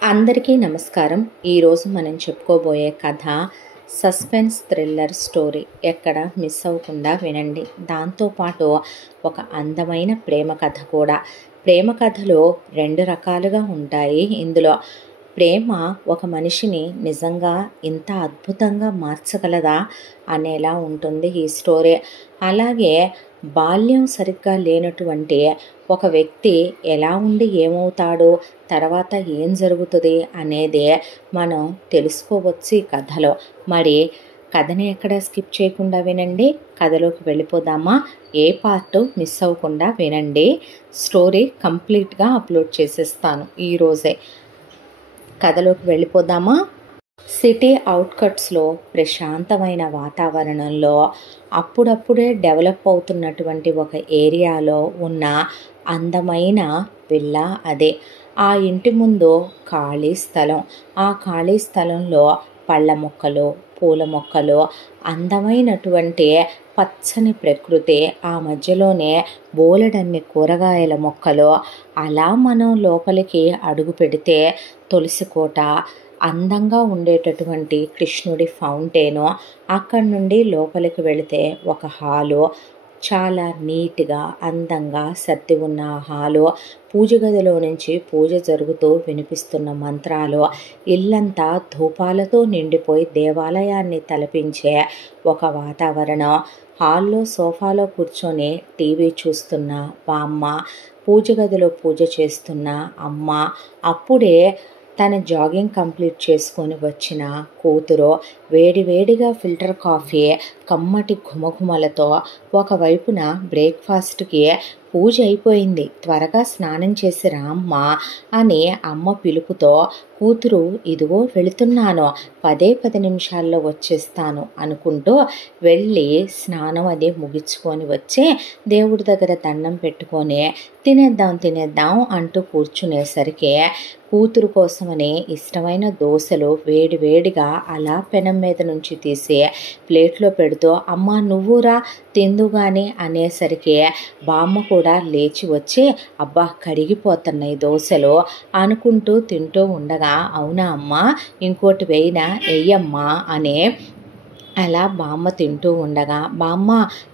అందరికీ నమస్కారం. ఈరోజు మనం చెప్పుకోబోయే కథ సస్పెన్స్ థ్రిల్లర్ స్టోరీ. ఎక్కడ మిస్ అవ్వకుండా వినండి. దాంతోపాటు ఒక అందమైన ప్రేమ కథ కూడా. ప్రేమ కథలు రెండు రకాలుగా ఉంటాయి. ఇందులో ప్రేమ ఒక మనిషిని నిజంగా ఇంత అద్భుతంగా మార్చగలదా అనేలా ఉంటుంది ఈ స్టోరీ. అలాగే బాల్యం సరిగ్గా లేనటువంటి ఒక వ్యక్తి ఎలా ఉండి ఏమవుతాడో, తర్వాత ఏం జరుగుతుంది అనేది మనం తెలుసుకోవచ్చు ఈ కథలో. మరి కథని ఎక్కడ స్కిప్ చేయకుండా వినండి. కథలోకి వెళ్ళిపోదామా? ఏ పార్ట్ మిస్ అవ్వకుండా వినండి. స్టోరీ కంప్లీట్గా అప్లోడ్ చేసేస్తాను ఈరోజే. కథలోకి వెళ్ళిపోదామా? సిటీ అవుట్కట్స్లో ప్రశాంతమైన వాతావరణంలో అప్పుడప్పుడే డెవలప్ అవుతున్నటువంటి ఒక ఏరియాలో ఉన్న అందమైన విల్లా అదే. ఆ ఇంటి ముందు ఖాళీ స్థలం. ఆ ఖాళీ స్థలంలో పళ్ళ మొక్కలు, పూల మొక్కలు, అందమైనటువంటి పచ్చని ప్రకృతి, ఆ మధ్యలోనే బోలెడన్ని కూరగాయల మొక్కలు. అలా మనం లోపలికి అడుగు పెడితే తులసి కోట, అందంగా ఉండేటటువంటి కృష్ణుడి ఫౌంటైను, అక్కడి నుండి లోపలికి వెళితే ఒక హాలు, చాలా నీట్గా అందంగా సర్ది ఉన్న హాలు, పూజ గదిలో నుంచి పూజ జరుగుతూ వినిపిస్తున్న మంత్రాలు, ఇల్లంతా ధూపాలతో నిండిపోయి దేవాలయాన్ని తలపించే ఒక వాతావరణం. హాల్లో సోఫాలో కూర్చొని టీవీ చూస్తున్న బామ్మ, పూజ గదిలో పూజ చేస్తున్న అమ్మ, అప్పుడే తన జాగింగ్ కంప్లీట్ చేసుకొని వచ్చిన కూతురు, వేడివేడిగా ఫిల్టర్ కాఫీ కమ్మటి ఘుమఘుమలతో, ఒకవైపున బ్రేక్ఫాస్ట్కి పూజ అయిపోయింది, త్వరగా స్నానం చేసి రామ్మా అని అమ్మ పిలుపుతో కూతురు ఇదిగో వెళుతున్నాను, 10 నిమిషాల్లో వచ్చేస్తాను అనుకుంటూ వెళ్ళి స్నానం అది ముగించుకొని వచ్చి దేవుడి దగ్గర దండం పెట్టుకొని తినేద్దాం అంటూ కూర్చునేసరికి కూతురు కోసమని ఇష్టమైన దోశలు వేడివేడిగా అలా పెనం మీద నుంచి తీసి ప్లేట్లో పెడుతూ అమ్మ నువ్వురా తిందుగాని అనేసరికి బామ్మ కూడా లేచి వచ్చి అబ్బా కరిగిపోతున్నాయి దోశలు అనుకుంటూ తింటూ ఉండగా అవునా అమ్మ ఇంకోటి వేయినా వెయ్యమ్మా అనే అలా బామ్మ తింటూ ఉండగా బామ్మ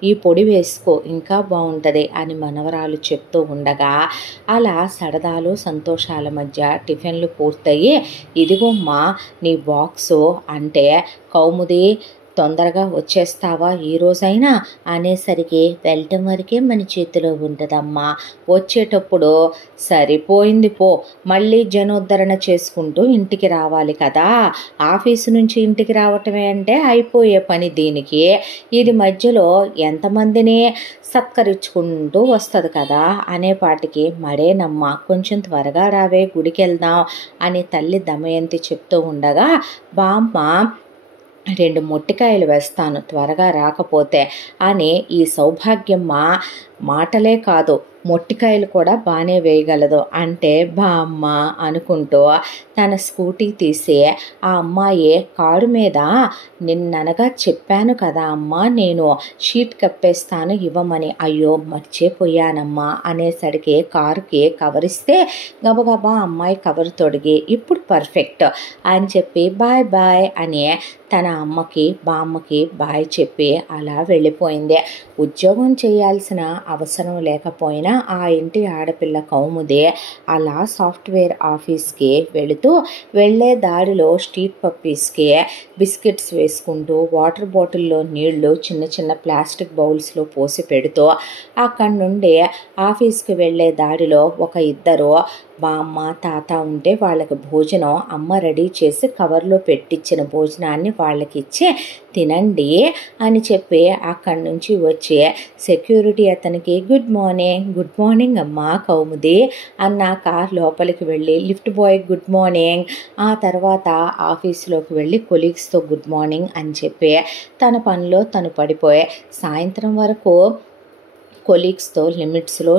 ఈ పొడి వేసుకో ఇంకా బాగుంటుంది అని మనవరాలు చెప్తూ ఉండగా అలా సరదాలు సంతోషాల మధ్య టిఫిన్లు పూర్తయి ఇదిగోమ్మా నీ బాక్సు అంటే కౌముది తొందరగా వచ్చేస్తావా ఈరోజైనా అనేసరికి వెళ్ళటం వరకే మన చేతిలో ఉంటుందమ్మా, వచ్చేటప్పుడు సరిపోయింది పో, మళ్ళీ జనోద్ధరణ చేసుకుంటూ ఇంటికి రావాలి కదా, ఆఫీసు నుంచి ఇంటికి రావటమే అంటే అయిపోయే పని దీనికి, ఇది మధ్యలో ఎంతమందిని సత్కరించుకుంటూ వస్తుంది కదా అనేపాటికి మరేనమ్మా కొంచెం త్వరగా రావే గుడికి వెళ్దాం అని తల్లి దమయంతి చెప్తూ ఉండగా బామ్మ 2 మొట్టికాయలు వేస్తాను త్వరగా రాకపోతే అని ఈ సౌభాగ్యమ్మ మాటలే కాదు మొట్టికాయలు కూడా బాగానే వేయగలదు అంటే బామ్మ అనుకుంటూ తన స్కూటీ తీసి ఆ అమ్మాయి కారు మీద నిన్ననగా చెప్పాను కదా అమ్మ నేను షీట్ కప్పేస్తాను ఇవ్వమని, అయ్యో మర్చిపోయానమ్మా అనేసరికి కారుకి కవర్ ఇస్తే గబగబా అమ్మాయి కవర్ తొడిగి ఇప్పుడు పర్ఫెక్ట్ అని చెప్పి బాయ్ బాయ్ అని తన అమ్మకి బామ్మకి బాయ్ చెప్పి అలా వెళ్ళిపోయింది. ఉద్యోగం చేయాల్సిన అవసరం లేకపోయినా ఆ ఇంటి ఆడపిల్ల కౌముది అలా సాఫ్ట్వేర్ ఆఫీస్కి వెళుతూ వెళ్ళే దారిలో స్ట్రీట్ పప్పీస్కి బిస్కెట్స్ వేసుకుంటూ వాటర్ బాటిల్లో నీళ్లు చిన్న చిన్న ప్లాస్టిక్ బౌల్స్లో పోసి పెడుతూ అక్కడి నుండి ఆఫీస్కి వెళ్ళే దారిలో ఒక ఇద్దరు బామ్మ తాత ఉంటే వాళ్ళకి భోజనం అమ్మ రెడీ చేసి కవర్లో పెట్టించిన భోజనాన్ని వాళ్ళకి ఇచ్చి తినండి అని చెప్పి అక్కడి నుంచి వచ్చి సెక్యూరిటీ అతనికి గుడ్ మార్నింగ్ అమ్మా కౌముది అన్నాక లోపలికి వెళ్ళి లిఫ్ట్ బాయ్ గుడ్ మార్నింగ్, ఆ తర్వాత ఆఫీసులోకి వెళ్ళి కొలీగ్స్తో గుడ్ మార్నింగ్ అని చెప్పి తన పనిలో తను పడిపోయి సాయంత్రం వరకు కొలీగ్స్తో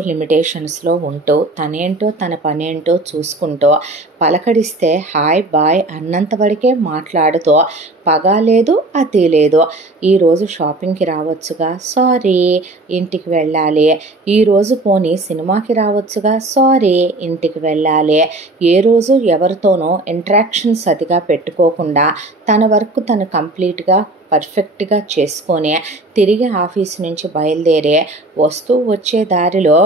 లిమిటేషన్స్లో ఉంటూ తనేంటో తన పనేంటో చూసుకుంటూ పలకరిస్తే హాయ్ బాయ్ అన్నంత వరకే మాట్లాడుతూ పగా లేదు అతి లేదు. ఈరోజు షాపింగ్కి రావచ్చుగా, సారీ ఇంటికి వెళ్ళాలి. ఈరోజు పోనీ సినిమాకి రావచ్చుగా, సారీ ఇంటికి వెళ్ళాలి. ఏ రోజు ఎవరితోనో ఇంటరాక్షన్స్ అతిగా పెట్టుకోకుండా తన వర్క్ తను కంప్లీట్గా పర్ఫెక్ట్గా చేసుకొని తిరిగి ఆఫీస్ నుంచి బయలుదేరి వస్తూ వచ్చే దారిలో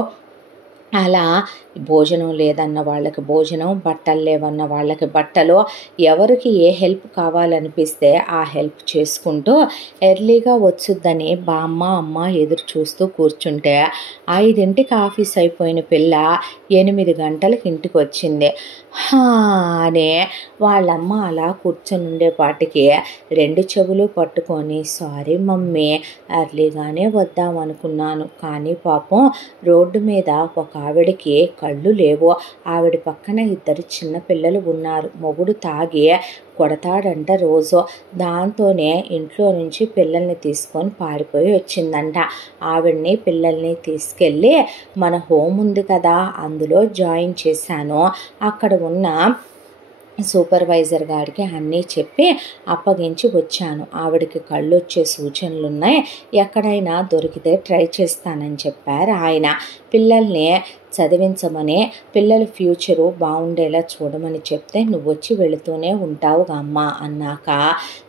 అలా భోజనం లేదన్న వాళ్ళకి భోజనం, బట్టలు లేవన్న వాళ్ళకి బట్టలు, ఎవరికి ఏ హెల్ప్ కావాలనిపిస్తే ఆ హెల్ప్ చేసుకుంటూ ఎర్లీగా వచ్చుద్దని బామ్మ అమ్మ ఎదురు చూస్తూ కూర్చుంటే 5ంటికి ఆఫీస్ అయిపోయిన పిల్ల 8 గంటలకు ఇంటికి వచ్చింది. అనే వాళ్ళమ్మ అలా కూర్చొని ఉండేపాటికి 2 చెవులు పట్టుకొని సారీ మమ్మీ ఎర్లీగానే వద్దామనుకున్నాను, కానీ పాపం రోడ్డు మీద ఒక ఆవిడకి కళ్ళు లేవు. ఆవిడ పక్కన 2 చిన్నపిల్లలు ఉన్నారు. మొగుడు తాగి కొడతాడంట రోజు. దాంతోనే ఇంట్లో నుంచి పిల్లల్ని తీసుకొని పారిపోయి వచ్చిందంట. ఆవిడ్ని పిల్లల్ని తీసుకెళ్ళి మన హోమ్ ఉంది కదా అందులో జాయిన్ చేశాను. అక్కడ ఉన్న సూపర్వైజర్ గారికి అన్నీ చెప్పి అప్పగించి వచ్చాను. ఆవిడకి కళ్ళు వచ్చే సూచనలు ఉన్నాయి, ఎక్కడైనా దొరికితే ట్రై చేస్తానని చెప్పారు ఆయన. పిల్లల్ని చదివించమని, పిల్లల ఫ్యూచరు బాగుండేలా చూడమని చెప్తే నువ్వు వచ్చి వెళుతూనే ఉంటావుగా అమ్మ అన్నాక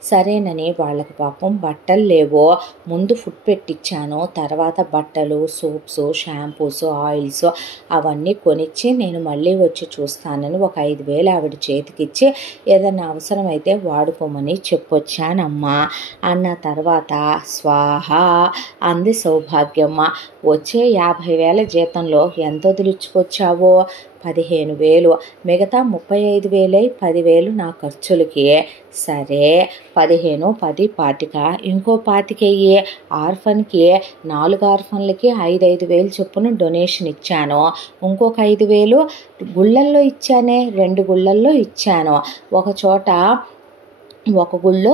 సరేనని వాళ్ళకి పాపం బట్టలు లేవో ముందు ఫుడ్ పెట్టించాను. తర్వాత బట్టలు, సోప్స్, షాంపూస్, ఆయిల్స్ అవన్నీ కొనిచ్చి నేను మళ్ళీ వచ్చి చూస్తానని ఒక 5,000 ఆవిడ చేతికిచ్చి ఏదన్నా అవసరమైతే వాడుకోమని చెప్పొచ్చానమ్మా అన్న తర్వాత స్వాహ అంది సౌభాగ్యమ్మ. వచ్చే 50,000 జీతంలో ఎంత వదిలించుకొచ్చావో? 15,000. మిగతా 35,000 10,000 నా ఖర్చులకి. సరే 15, 10, 25 ఇంకో 25 ఆర్ఫన్కి 4 ఆర్ఫన్లకి 5,000 చొప్పున డొనేషన్ ఇచ్చాను. ఇంకొక 5,000 గుళ్ళల్లో ఇచ్చానే, 2 గుళ్ళల్లో ఇచ్చాను. ఒక గుళ్ళో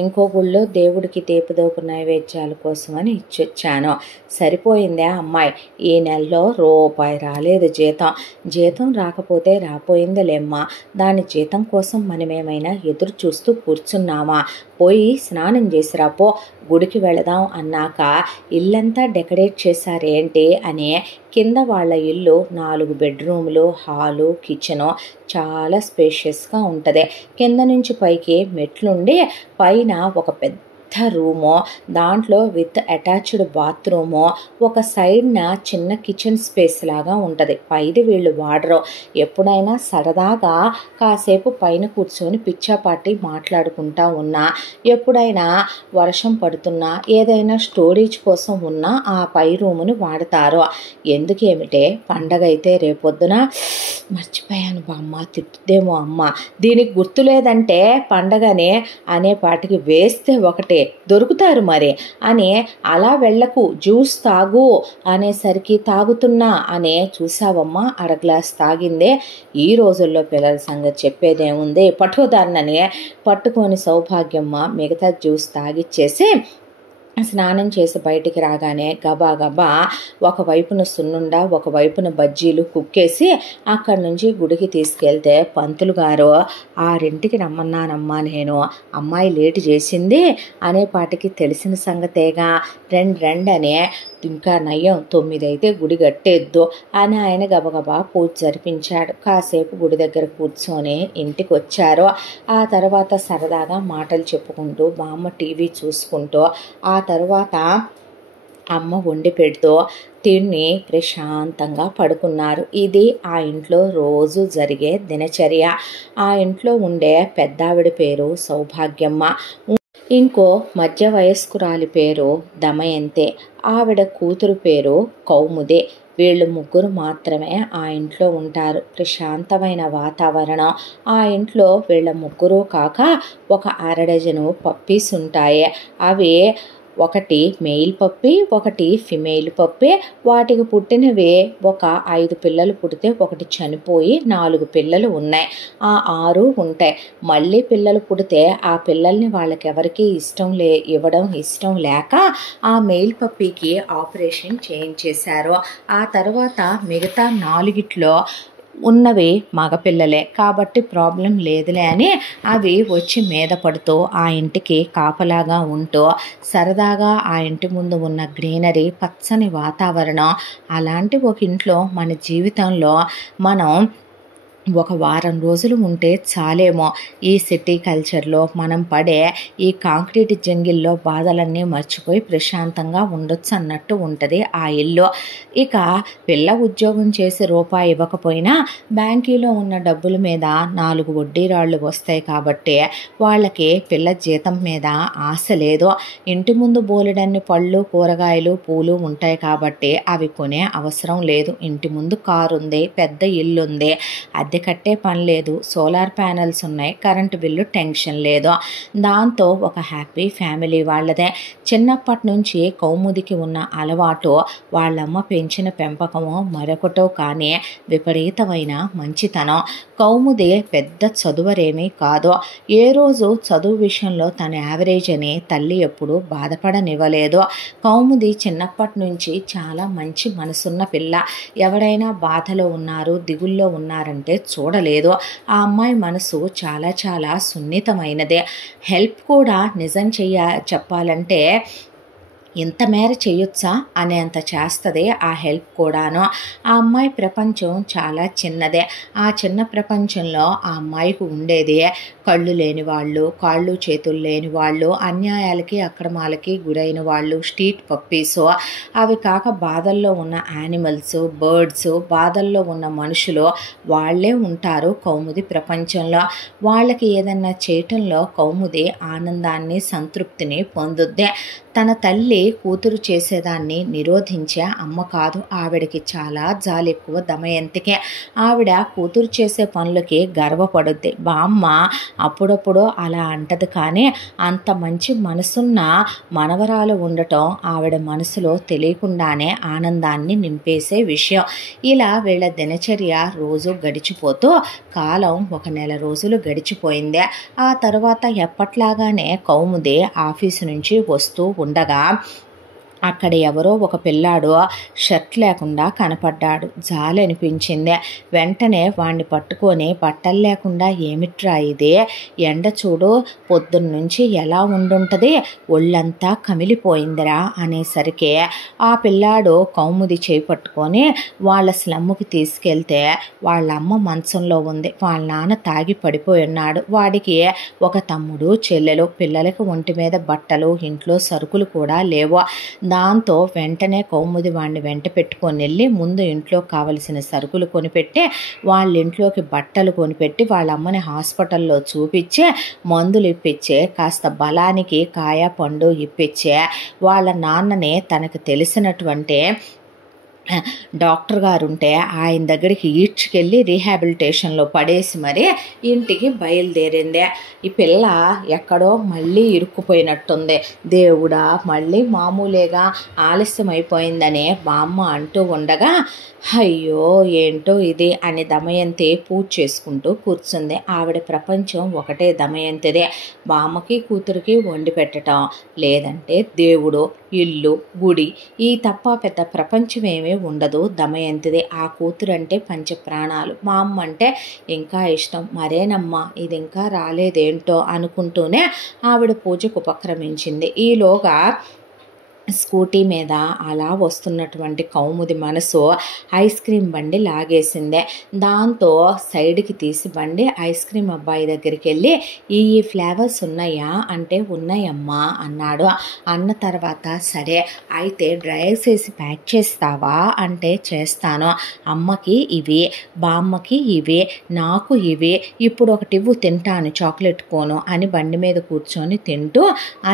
ఇంకో గుళ్ళో దేవుడికి తేపుదోపు నైవేద్యాల కోసమని ఇచ్చొచ్చాను. సరిపోయిందే అమ్మాయి. ఈ నెలలో రూపాయి రాలేదు జీతం రాకపోతే రాపోయిందిలేమ్మా. దాని జీతం కోసం మనమేమైనా ఎదురు చూస్తూ కూర్చున్నామా? పోయి స్నానం చేసిరాపో, గుడికి వెళదాం అన్నాక ఇల్లంతా డెకరేట్ చేశారేంటి అని కింద వాళ్ళ ఇల్లు 4 బెడ్రూములు, హాలు, కిచెను చాలా స్పేషియస్గా ఉంటుంది. కింద నుంచి పైకి మెట్లుండి పైన ఒక పెద్ద రూము, దాంట్లో విత్ అటాచ్డ్ బాత్రూము, ఒక సైడ్న చిన్న కిచెన్ స్పేస్ లాగా ఉంటుంది. పైది వీళ్ళు వాడరు. ఎప్పుడైనా సరదాగా కాసేపు పైన కూర్చొని పిచ్చాపాటి మాట్లాడుకుంటా ఉన్నా, ఎప్పుడైనా వర్షం పడుతున్నా, ఏదైనా స్టోరేజ్ కోసం ఉన్నా ఆ పై రూమును వాడతారు. ఎందుకేమిటే పండగ అయితే రేపొద్దున మర్చిపోయాను బామ్మ, తిట్టుదేమో అమ్మ, దీనికి గుర్తులేదంటే పండగనే అనేపాటికి వేస్తే ఒకటే దొరుకుతారు మరి అని, అలా వెళ్ళకు జ్యూస్ తాగు అనేసరికి తాగుతున్నా అనే చూసావమ్మా అర గ్లాస్ తాగిందే. ఈ రోజుల్లో పిల్లల సంగతి చెప్పేదేముంది, పట్టుదాన్నని పట్టుకొని సౌభాగ్యమ్మ మిగతా జ్యూస్ తాగిచ్చేసి స్నానం చేసి బయటికి రాగానే గబా గబా ఒకవైపున సున్నుండ ఒకవైపున బజ్జీలు కుక్కేసి అక్కడి నుంచి గుడికి తీసుకెళ్తే పంతులు గారు 6ంటికి రమ్మన్నానమ్మా నేను, అమ్మాయి లేటు చేసింది అనేపాటికి తెలిసిన సంగతేగా, రండి అనే, ఇంకా నయ్యం 9 అయితే గుడి కట్టేద్దు అని ఆయన గబగబా పూజ జరిపించాడు. కాసేపు గుడి దగ్గర కూర్చొని ఇంటికి వచ్చారు. ఆ తర్వాత సరదాగా మాటలు చెప్పుకుంటూ బామ్మ టీవీ చూసుకుంటూ, ఆ తర్వాత అమ్మ వండి పెడుతూ తిని ప్రశాంతంగా పడుకున్నారు. ఇది ఆ ఇంట్లో రోజు జరిగే దినచర్య. ఆ ఇంట్లో ఉండే పెద్దావిడ పేరు సౌభాగ్యమ్మ, ఇంకో మధ్య వయస్కురాలి పేరు దమయంతే, ఆవిడ కూతురు పేరు కౌముదే. వీళ్ళు ముగ్గురు మాత్రమే ఆ ఇంట్లో ఉంటారు. ప్రశాంతమైన వాతావరణం. ఆ ఇంట్లో వీళ్ళ ముగ్గురు కాక ఒక 1/2 డజను పప్పీస్ ఉంటాయి. అవి ఒకటి మెయిల్ పప్పి, ఒకటి ఫిమేల్ పప్పి. వాటికి పుట్టినవి ఒక 5 పిల్లలు పుడితే ఒకటి చనిపోయి 4 పిల్లలు ఉన్నాయి. ఆ 6 ఉంటాయి. మళ్ళీ పిల్లలు పుడితే ఆ పిల్లల్ని వాళ్ళకెవరికి ఇవ్వడం ఇష్టం లేక ఆ మెయిల్ పప్పీకి ఆపరేషన్ చేయించేశారు. ఆ తర్వాత మిగతా 4 ఉన్నవి మగపిల్లలే కాబట్టి ప్రాబ్లం లేదులే అని అవి వచ్చి మీద పడుతూ ఆ ఇంటికి కాపలాగా ఉంటూ సరదాగా ఆ ఇంటి ముందు ఉన్న గ్రీనరీ, పచ్చని వాతావరణం, అలాంటి ఒక ఇంట్లో మన జీవితంలో మనం ఒక వారం రోజులు ఉంటే చాలేమో. ఈ సిటీ కల్చర్లో మనం పడే ఈ కాంక్రీట్ జంగిల్లో బాధలన్నీ మర్చిపోయి ప్రశాంతంగా ఉండొచ్చు అన్నట్టు ఉంటుంది ఆ ఇల్లు. ఇక పిల్ల ఉద్యోగం చేసి రూపాయి ఇవ్వకపోయినా బ్యాంకీలో ఉన్న డబ్బుల మీద 4 వడ్డీ రాళ్ళు వస్తాయి కాబట్టి వాళ్ళకి పిల్ల జీతం మీద ఆశ లేదు. ఇంటి ముందు బోలెడన్ని పళ్ళు, కూరగాయలు, పూలు ఉంటాయి కాబట్టి అవి కొనే అవసరం లేదు. ఇంటి ముందు కారు ఉంది, పెద్ద ఇల్లు ఉంది, అద్దె కట్టే పని లేదు, సోలార్ ప్యానెల్స్ ఉన్నాయి, కరెంటు బిల్లు టెన్షన్ లేదు. దాంతో ఒక హ్యాపీ ఫ్యామిలీ వాళ్ళదే. చిన్నప్పటి నుంచి కౌముదికి ఉన్న అలవాటు, వాళ్ళమ్మ పెంచిన పెంపకమో మరొకటో కానీ విపరీతమైన మంచితనం. కౌముది పెద్ద చదువరేమీ కాదు. ఏ రోజు చదువు విషయంలో తన యావరేజ్ అని తల్లి ఎప్పుడూ బాధపడనివ్వలేదు. కౌముది చిన్నప్పటి నుంచి చాలా మంచి మనసున్న పిల్ల. ఎవరైనా బాధలో ఉన్నారు, దిగుల్లో ఉన్నారంటే చూడలేదు. ఆ అమ్మాయి మనసు చాలా చాలా సున్నితమైనదే. హెల్ప్ కూడా నిజం చెప్పాలంటే ఇంత మేర చేయొచ్చా అనేంత చేస్తుంది ఆ హెల్ప్ కూడాను. ఆ అమ్మాయి ప్రపంచం చాలా చిన్నదే. ఆ చిన్న ప్రపంచంలో ఆ అమ్మాయికి ఉండేది కళ్ళు లేని వాళ్ళు, కాళ్ళు చేతులు లేని వాళ్ళు, అన్యాయాలకి అక్రమాలకి గురైన వాళ్ళు, స్ట్రీట్ పప్పీసు, అవి కాక బాధల్లో ఉన్న యానిమల్స్, బర్డ్స్, బాధల్లో ఉన్న మనుషులు వాళ్ళే ఉంటారు కౌముది ప్రపంచంలో. వాళ్ళకి ఏదన్నా చేయటంలో కౌముది ఆనందాన్ని, సంతృప్తిని పొందుద్ది. తన తల్లి కూతురు చేసేదాన్ని నిరోధించే అమ్మ కాదు. ఆవిడకి చాలా జాలి ఎక్కువ దమయంతికే. ఆవిడ కూతురు చేసే పనులకి గర్వపడుద్ది. బామ్మ అప్పుడప్పుడు అలా అంటది కానీ అంత మంచి మనసున్న మనవరాలు ఉండటం ఆవిడ మనసులో తెలియకుండానే ఆనందాన్ని నింపేసే విషయం. ఇలా వీళ్ళ దినచర్య రోజు గడిచిపోతూ కాలం ఒక నెల రోజులు గడిచిపోయింది. ఆ తర్వాత ఎప్పట్లాగానే కౌముది ఆఫీసు నుంచి వస్తూ ఉండగా అక్కడ ఎవరో ఒక పిల్లాడు షర్ట్ లేకుండా కనపడ్డాడు. జాలి అనిపించింది. వెంటనే వాణ్ణి పట్టుకొని, బట్టలు లేకుండా ఏమిట్రా ఇది, ఎండ చూడు పొద్దున్నుంచి ఎలా ఉండుంటుంది, ఒళ్ళంతా కమిలిపోయిందిరా అనేసరికి ఆ పిల్లాడు కౌముది చేయి పట్టుకొని వాళ్ళ స్లమ్ముకి తీసుకెళ్తే వాళ్ళ అమ్మ మంచంలో ఉంది. వాళ్ళ నాన్న తాగి పడిపోయి ఉన్నాడు. వాడికి ఒక తమ్ముడు, చెల్లెలు, పిల్లలకి ఒంటి మీద బట్టలు, ఇంట్లో సరుకులు కూడా లేవు. దాంతో వెంటనే కౌముది వాడిని వెంట పెట్టుకొని వెళ్ళి ముందు ఇంట్లో కావలసిన సరుకులు కొనిపెట్టి వాళ్ళ ఇంట్లోకి బట్టలు కొనిపెట్టి వాళ్ళ అమ్మని హాస్పిటల్లో చూపించి మందులు ఇప్పించే, కాస్త బలానికి కాయ పండు ఇప్పించే వాళ్ళ నాన్నని తనకు తెలిసినటువంటి డాక్టర్ గారు ఉంటే ఆయన దగ్గరికి ఈడ్చుకెళ్ళి రీహాబిలిటేషన్లో పడేసి మరి ఇంటికి బయలుదేరింది. ఈ పిల్ల ఎక్కడో మళ్ళీ ఇరుక్కుపోయినట్టుంది. దేవుడా మళ్ళీ మామూలేగా ఆలస్యం అయిపోయిందని బామ్మ అంటూ ఉండగా అయ్యో ఏంటో ఇది అని దమయంతి పూజ చేసుకుంటూ కూర్చుంది. ఆవిడ ప్రపంచం ఒకటే దమయంతిదే. బామ్మకి కూతురికి వండి పెట్టడం, లేదంటే దేవుడు, ఇల్లు, గుడి, ఈ తప్ప పెద్ద ప్రపంచం ఏమీ ఉండదు దమయంతిది. ఆ కూతురు అంటే పంచప్రాణాలు. మా అమ్మ అంటే ఇంకా ఇష్టం. మరేనమ్మా ఇది ఇంకా రాలేదేంటో అనుకుంటూనే ఆవిడ పూజకు ఉపక్రమించింది. ఈలోగా స్కూటీ మీద అలా వస్తున్నటువంటి కౌముది మనసు ఐస్ క్రీమ్ బండి లాగేసిందే. దాంతో సైడ్కి తీసి బండి ఐస్ క్రీమ్ అబ్బాయి దగ్గరికి వెళ్ళి ఈ ఫ్లేవర్స్ ఉన్నాయా అంటే ఉన్నాయమ్మా అన్నాడు. అన్న తర్వాత సరే అయితే డ్రైస్ వేసి ప్యాక్ చేస్తావా అంటే చేస్తాను. అమ్మకి ఇవి, బామ్మకి ఇవి, నాకు ఇవి, ఇప్పుడు ఒకటి ఇవ్వు తింటాను చాక్లెట్ కోను అని బండి మీద కూర్చొని తింటూ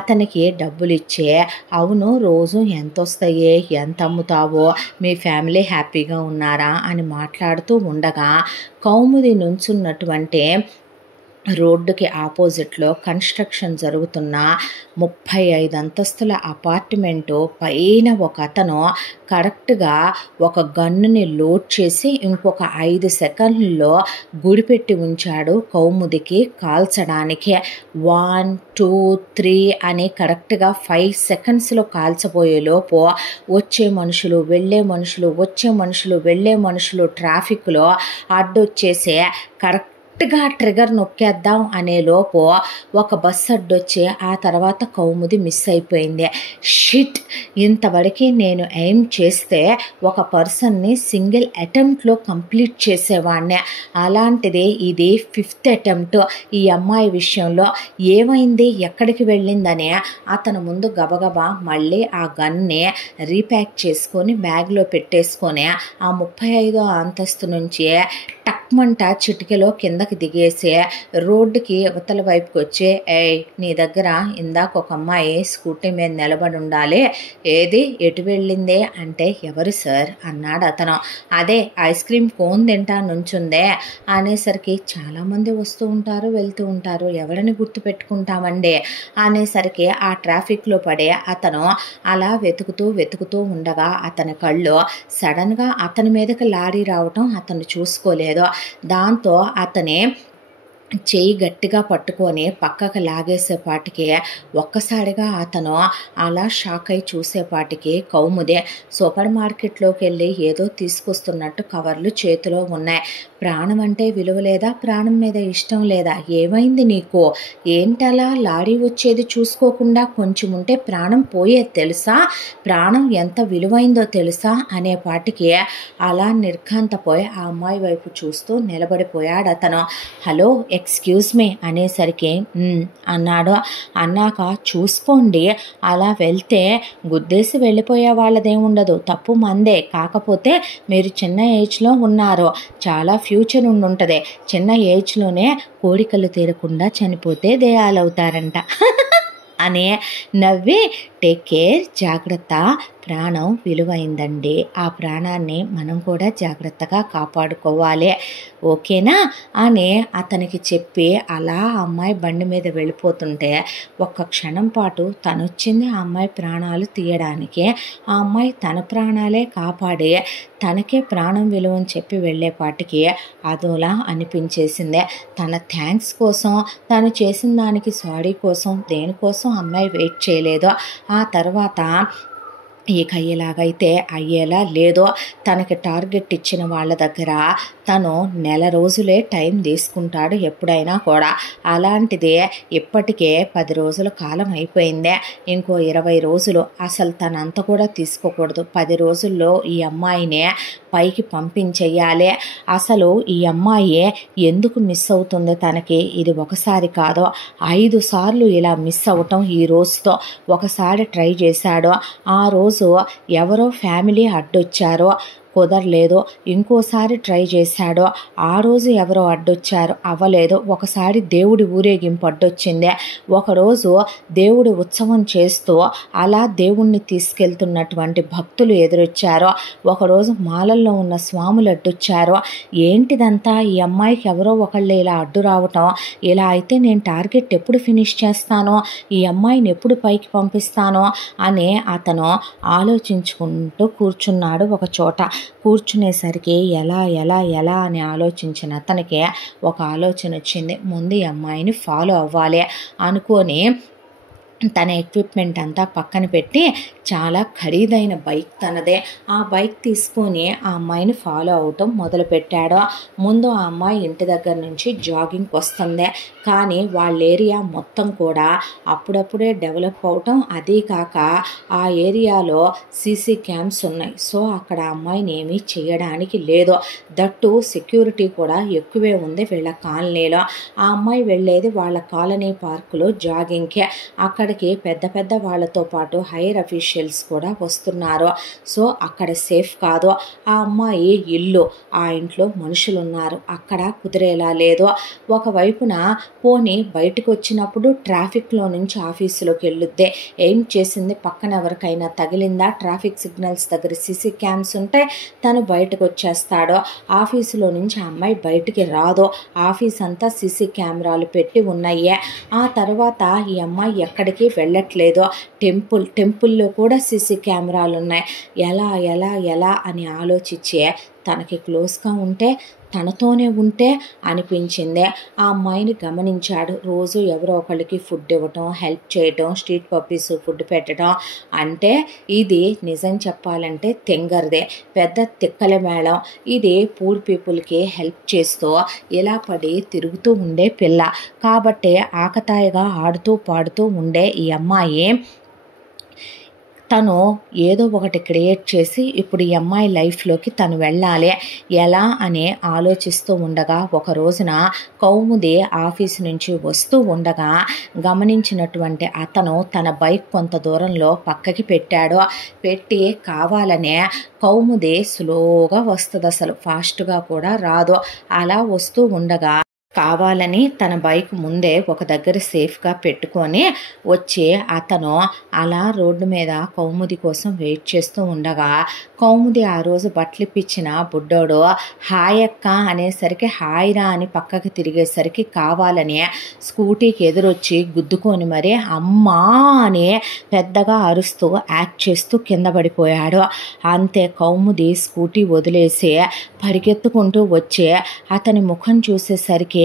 అతనికి డబ్బులు ఇచ్చే, అవును రోజు ఎంత వస్తాయే, ఎంత అమ్ముతావో, మీ ఫ్యామిలీ హ్యాపీగా ఉన్నారా అని మాట్లాడుతూ ఉండగా కౌముది నుంచున్నటువంటి రోడ్డుకి ఆపోజిట్లో కన్స్ట్రక్షన్ జరుగుతున్న 35 అంతస్తుల అపార్ట్మెంటు పైన ఒక అతను కరెక్ట్గా ఒక గన్నుని లోడ్ చేసి ఇంకొక 5 సెకండ్లలో గుడిపెట్టి ఉంచాడు కౌముదికి కాల్చడానికి. 1 2 3 అని కరెక్ట్గా 5 సెకండ్స్లో కాల్చబోయేలోపు వచ్చే మనుషులు వెళ్ళే మనుషులు వచ్చే మనుషులు వెళ్ళే మనుషులు ట్రాఫిక్లో అడ్డొచ్చేసే కరెక్ట్గా ట్రిగర్ నొక్కేద్దాం అనే లోపు ఒక బస్సు అడ్డొచ్చి ఆ తర్వాత కౌముది మిస్ అయిపోయింది. షిట్, ఇంతవరకు నేను ఎయిమ్ చేస్తే ఒక పర్సన్ని సింగిల్ అటెంప్ట్లో కంప్లీట్ చేసేవాడిని. అలాంటిది ఇది 5th అటెంప్ట్. ఈ అమ్మాయి విషయంలో ఏమైంది, ఎక్కడికి వెళ్ళిందని అతను ముందు గబగబా మళ్ళీ ఆ గన్ని రీప్యాక్ చేసుకొని బ్యాగ్లో పెట్టేసుకొని ఆ 35వ అంతస్తు నుంచి టక్మంట చిటికెలో కిందకి దిగేసి రోడ్డుకి అవతల వైపుకి వచ్చి, నీ దగ్గర ఇందాక ఒక అమ్మాయి స్కూటీ మీద నిలబడి ఉండాలి, ఏది ఎటు వెళ్ళిందే అంటే, ఎవరు సార్ అన్నాడు అతను. అదే ఐస్ క్రీమ్ కోన్ తింటా నుంచుందే అనేసరికి, చాలామంది వస్తూ ఉంటారు వెళ్తూ ఉంటారు, ఎవరిని గుర్తు పెట్టుకుంటామండి అనేసరికి ఆ ట్రాఫిక్లో పడే అతను అలా వెతుకుతూ ఉండగా అతని కళ్ళు సడన్గా అతని మీదకి లారీ రావటం అతను చూసుకోలేదు. దాంతో అతనే చేయి గట్టిగా పట్టుకొని పక్కకు లాగేసేపాటికి ఒక్కసారిగా అతను అలా షాక్ అయి చూసేపాటికి కౌముదే సూపర్ మార్కెట్లోకి వెళ్ళి ఏదో తీసుకొస్తున్నట్టు కవర్లు చేతిలో ఉన్నాయి. ప్రాణం అంటే విలువ లేదా, ప్రాణం మీద ఇష్టం లేదా, ఏమైంది నీకు, ఏంటలా లారీ వచ్చేది చూసుకోకుండా కొంచెం ఉంటే ప్రాణం పోయేది తెలుసా, ప్రాణం ఎంత విలువైందో తెలుసా అనేపాటికి అలా నిర్ఘాంతపోయి ఆ అమ్మాయి వైపు చూస్తూ నిలబడిపోయాడు అతను. హలో ఎక్స్క్యూజ్ మీ అనేసరికి అన్నాడు. అన్నాక, చూసుకోండి, అలా వెళ్తే గుద్దేసి వెళ్ళిపోయే వాళ్ళదేముండదు, తప్పు మందే, కాకపోతే మీరు చిన్న ఏజ్లో ఉన్నారు, చాలా ఫ్యూచర్ ఉండుంటుంది, చిన్న ఏజ్లోనే కోరికలు తీరకుండా చనిపోతే దయాలవుతారంట అని నవ్వి, టేక్ కేర్, జాగ్రత్త, ప్రాణం విలువైందండి, ఆ ప్రాణాన్ని మనం కూడా జాగ్రత్తగా కాపాడుకోవాలి, ఓకేనా అని అతనికి చెప్పి అలా అమ్మాయి బండి మీద వెళ్ళిపోతుంటే ఒక్క క్షణం పాటు తనొచ్చింది ఆ అమ్మాయి ప్రాణాలు తీయడానికి, ఆ అమ్మాయి తన ప్రాణాలే కాపాడి తనకే ప్రాణం విలువని చెప్పి వెళ్ళేపాటికి అదోలా అనిపించేసిందే. తన థ్యాంక్స్ కోసం, తను చేసిన దానికి సారీ కోసం, దేనికోసం అమ్మాయి వెయిట్ చేయలేదు. ఆ తర్వాత ఇక ఇలాగైతే అయ్యేలా లేదో, తనకి టార్గెట్ ఇచ్చిన వాళ్ళ దగ్గర తను నెల రోజులే టైం తీసుకుంటాడు ఎప్పుడైనా కూడా. అలాంటిది ఇప్పటికే 10 రోజుల కాలం అయిపోయిందే, ఇంకో 20 రోజులు అసలు తనంత కూడా తీసుకోకూడదు. 10 రోజుల్లో ఈ అమ్మాయిని పైకి పంపించేయాలి. అసలు ఈ అమ్మాయి ఎందుకు మిస్ అవుతుంది తనకి, ఇది ఒకసారి కాదో 5 సార్లు ఇలా మిస్ అవ్వటం ఈ రోజుతో. ఒకసారి ట్రై చేశాడు, ఆ రోజు ఎవరో ఫ్యామిలీ అడ్డొచ్చారో కుదరలేదు, ఇంకోసారి ట్రై చేశాడు, ఆ రోజు ఎవరో అడ్డొచ్చారు అవ్వలేదు, ఒకసారి దేవుడి ఊరేగింపు అడ్డొచ్చింది, ఒకరోజు దేవుడి ఉత్సవం చేస్తూ అలా దేవుణ్ణి తీసుకెళ్తున్నటువంటి భక్తులు ఎదురొచ్చారు, ఒకరోజు మాలల్లో ఉన్న స్వాములు అడ్డొచ్చారు. ఏంటిదంతా, ఈ అమ్మాయికి ఎవరో ఒకళ్ళు ఇలా అడ్డు రావటం, ఇలా అయితే నేను టార్గెట్ ఎప్పుడు ఫినిష్ చేస్తానో, ఈ అమ్మాయిని ఎప్పుడు పైకి పంపిస్తానో అని అతను ఆలోచించుకుంటూ కూర్చున్నాడు ఒక చోట. కూర్చునేసరికి ఎలా ఎలా ఎలా అని ఆలోచించిన అతనికి ఒక ఆలోచన వచ్చింది. ముందు ఈ అమ్మాయిని ఫాలో అవ్వాలి అనుకొని తన ఎక్విప్మెంట్ అంతా పక్కన పెట్టి, చాలా ఖరీదైన బైక్ తనదే, ఆ బైక్ తీసుకొని ఆ అమ్మాయిని ఫాలో అవటం మొదలుపెట్టాడు. ముందు ఆ అమ్మాయి ఇంటి దగ్గర నుంచి జాగింగ్కి వస్తుంది, కానీ వాళ్ళ ఏరియా మొత్తం కూడా అప్పుడప్పుడే డెవలప్ అవటం, అదీ కాక ఆ ఏరియాలో సీసీ క్యామ్స్ ఉన్నాయి. సో అక్కడ అమ్మాయిని ఏమీ చేయడానికి లేదు, దట్టు సెక్యూరిటీ కూడా ఎక్కువే ఉంది వీళ్ళ కాలనీలో. ఆ అమ్మాయి వెళ్ళేది వాళ్ళ కాలనీ పార్కులో జాగింగ్కి. అక్కడ అక్కడికి పెద్ద పెద్ద వాళ్ళతో పాటు హైయర్ అఫీషియల్స్ కూడా వస్తున్నారు. సో అక్కడ సేఫ్ కాదు. ఆ అమ్మాయి ఇల్లు, ఆ ఇంట్లో మనుషులు ఉన్నారు, అక్కడ కుదిరేలా లేదు. ఒకవైపున పోనీ బయటకు వచ్చినప్పుడు ట్రాఫిక్లో నుంచి ఆఫీసులోకి వెళ్ళొద్దే, ఏం చేసింది, పక్కన ఎవరికైనా తగిలిందా, ట్రాఫిక్ సిగ్నల్స్ దగ్గర సీసీ క్యామ్స్ ఉంటే తను బయటకు వచ్చేస్తాడో. ఆఫీసులో నుంచి ఆ అమ్మాయి బయటికి రాదో, ఆఫీస్ అంతా సీసీ కెమెరాలు పెట్టి ఉన్నాయే. ఆ తర్వాత ఈ అమ్మాయి ఎక్కడికి వెళ్ళట్లేదు. టెంపుల్లో కూడా సీసీ కెమెరాలు ఉన్నాయి. ఎలా ఎలా ఎలా అని ఆలోచించే తనకి క్లోజ్గా ఉంటే, తనతోనే ఉంటే అనిపించింది. ఆ అమ్మాయిని గమనించాడు. రోజు ఎవరో ఒకళ్ళకి ఫుడ్ ఇవ్వటం, హెల్ప్ చేయటం, స్ట్రీట్ పప్పీస్ ఫుడ్ పెట్టడం. అంటే ఇది నిజం చెప్పాలంటే తెంగర్దే, పెద్ద తిక్కల మేళం. ఇది పూర్ పీపుల్కి హెల్ప్ చేస్తూ ఇలా పడి తిరుగుతూ ఉండే పిల్ల. కాబట్టి ఆకతాయిగా ఆడుతూ పాడుతూ ఉండే ఈ అమ్మాయి తను ఏదో ఒకటి క్రియేట్ చేసి ఇప్పుడు ఈ అమ్మాయి లైఫ్లోకి తను వెళ్ళాలి, ఎలా అని ఆలోచిస్తూ ఉండగా ఒక రోజున కౌముది ఆఫీస్ నుంచి వస్తూ ఉండగా గమనించినటువంటి అతను తన బైక్ కొంత దూరంలో పక్కకి పెట్టాడు. పెట్టి కావాలనే కౌముది స్లోగా వస్తుంది, అసలు ఫాస్ట్గా కూడా రాదు. అలా వస్తూ ఉండగా కావాలని తన బైక్ ముందే ఒక దగ్గర సేఫ్గా పెట్టుకొని వచ్చి అతను అలా రోడ్డు మీద కౌముది కోసం వెయిట్ చేస్తూ ఉండగా కౌముది ఆ రోజు బట్టలిప్పించిన బుడ్డోడు హాయ్ అక్క అనేసరికి హాయిరా అని పక్కకి తిరిగేసరికి కావాలని స్కూటీకి ఎదురొచ్చి గుద్దుకొని మరి అమ్మా అని పెద్దగా అరుస్తూ యాక్ట్ చేస్తూ కింద పడిపోయాడు. అంతే కౌముది స్కూటీ వదిలేసి పరిగెత్తుకుంటూ వచ్చి అతని ముఖం చూసేసరికి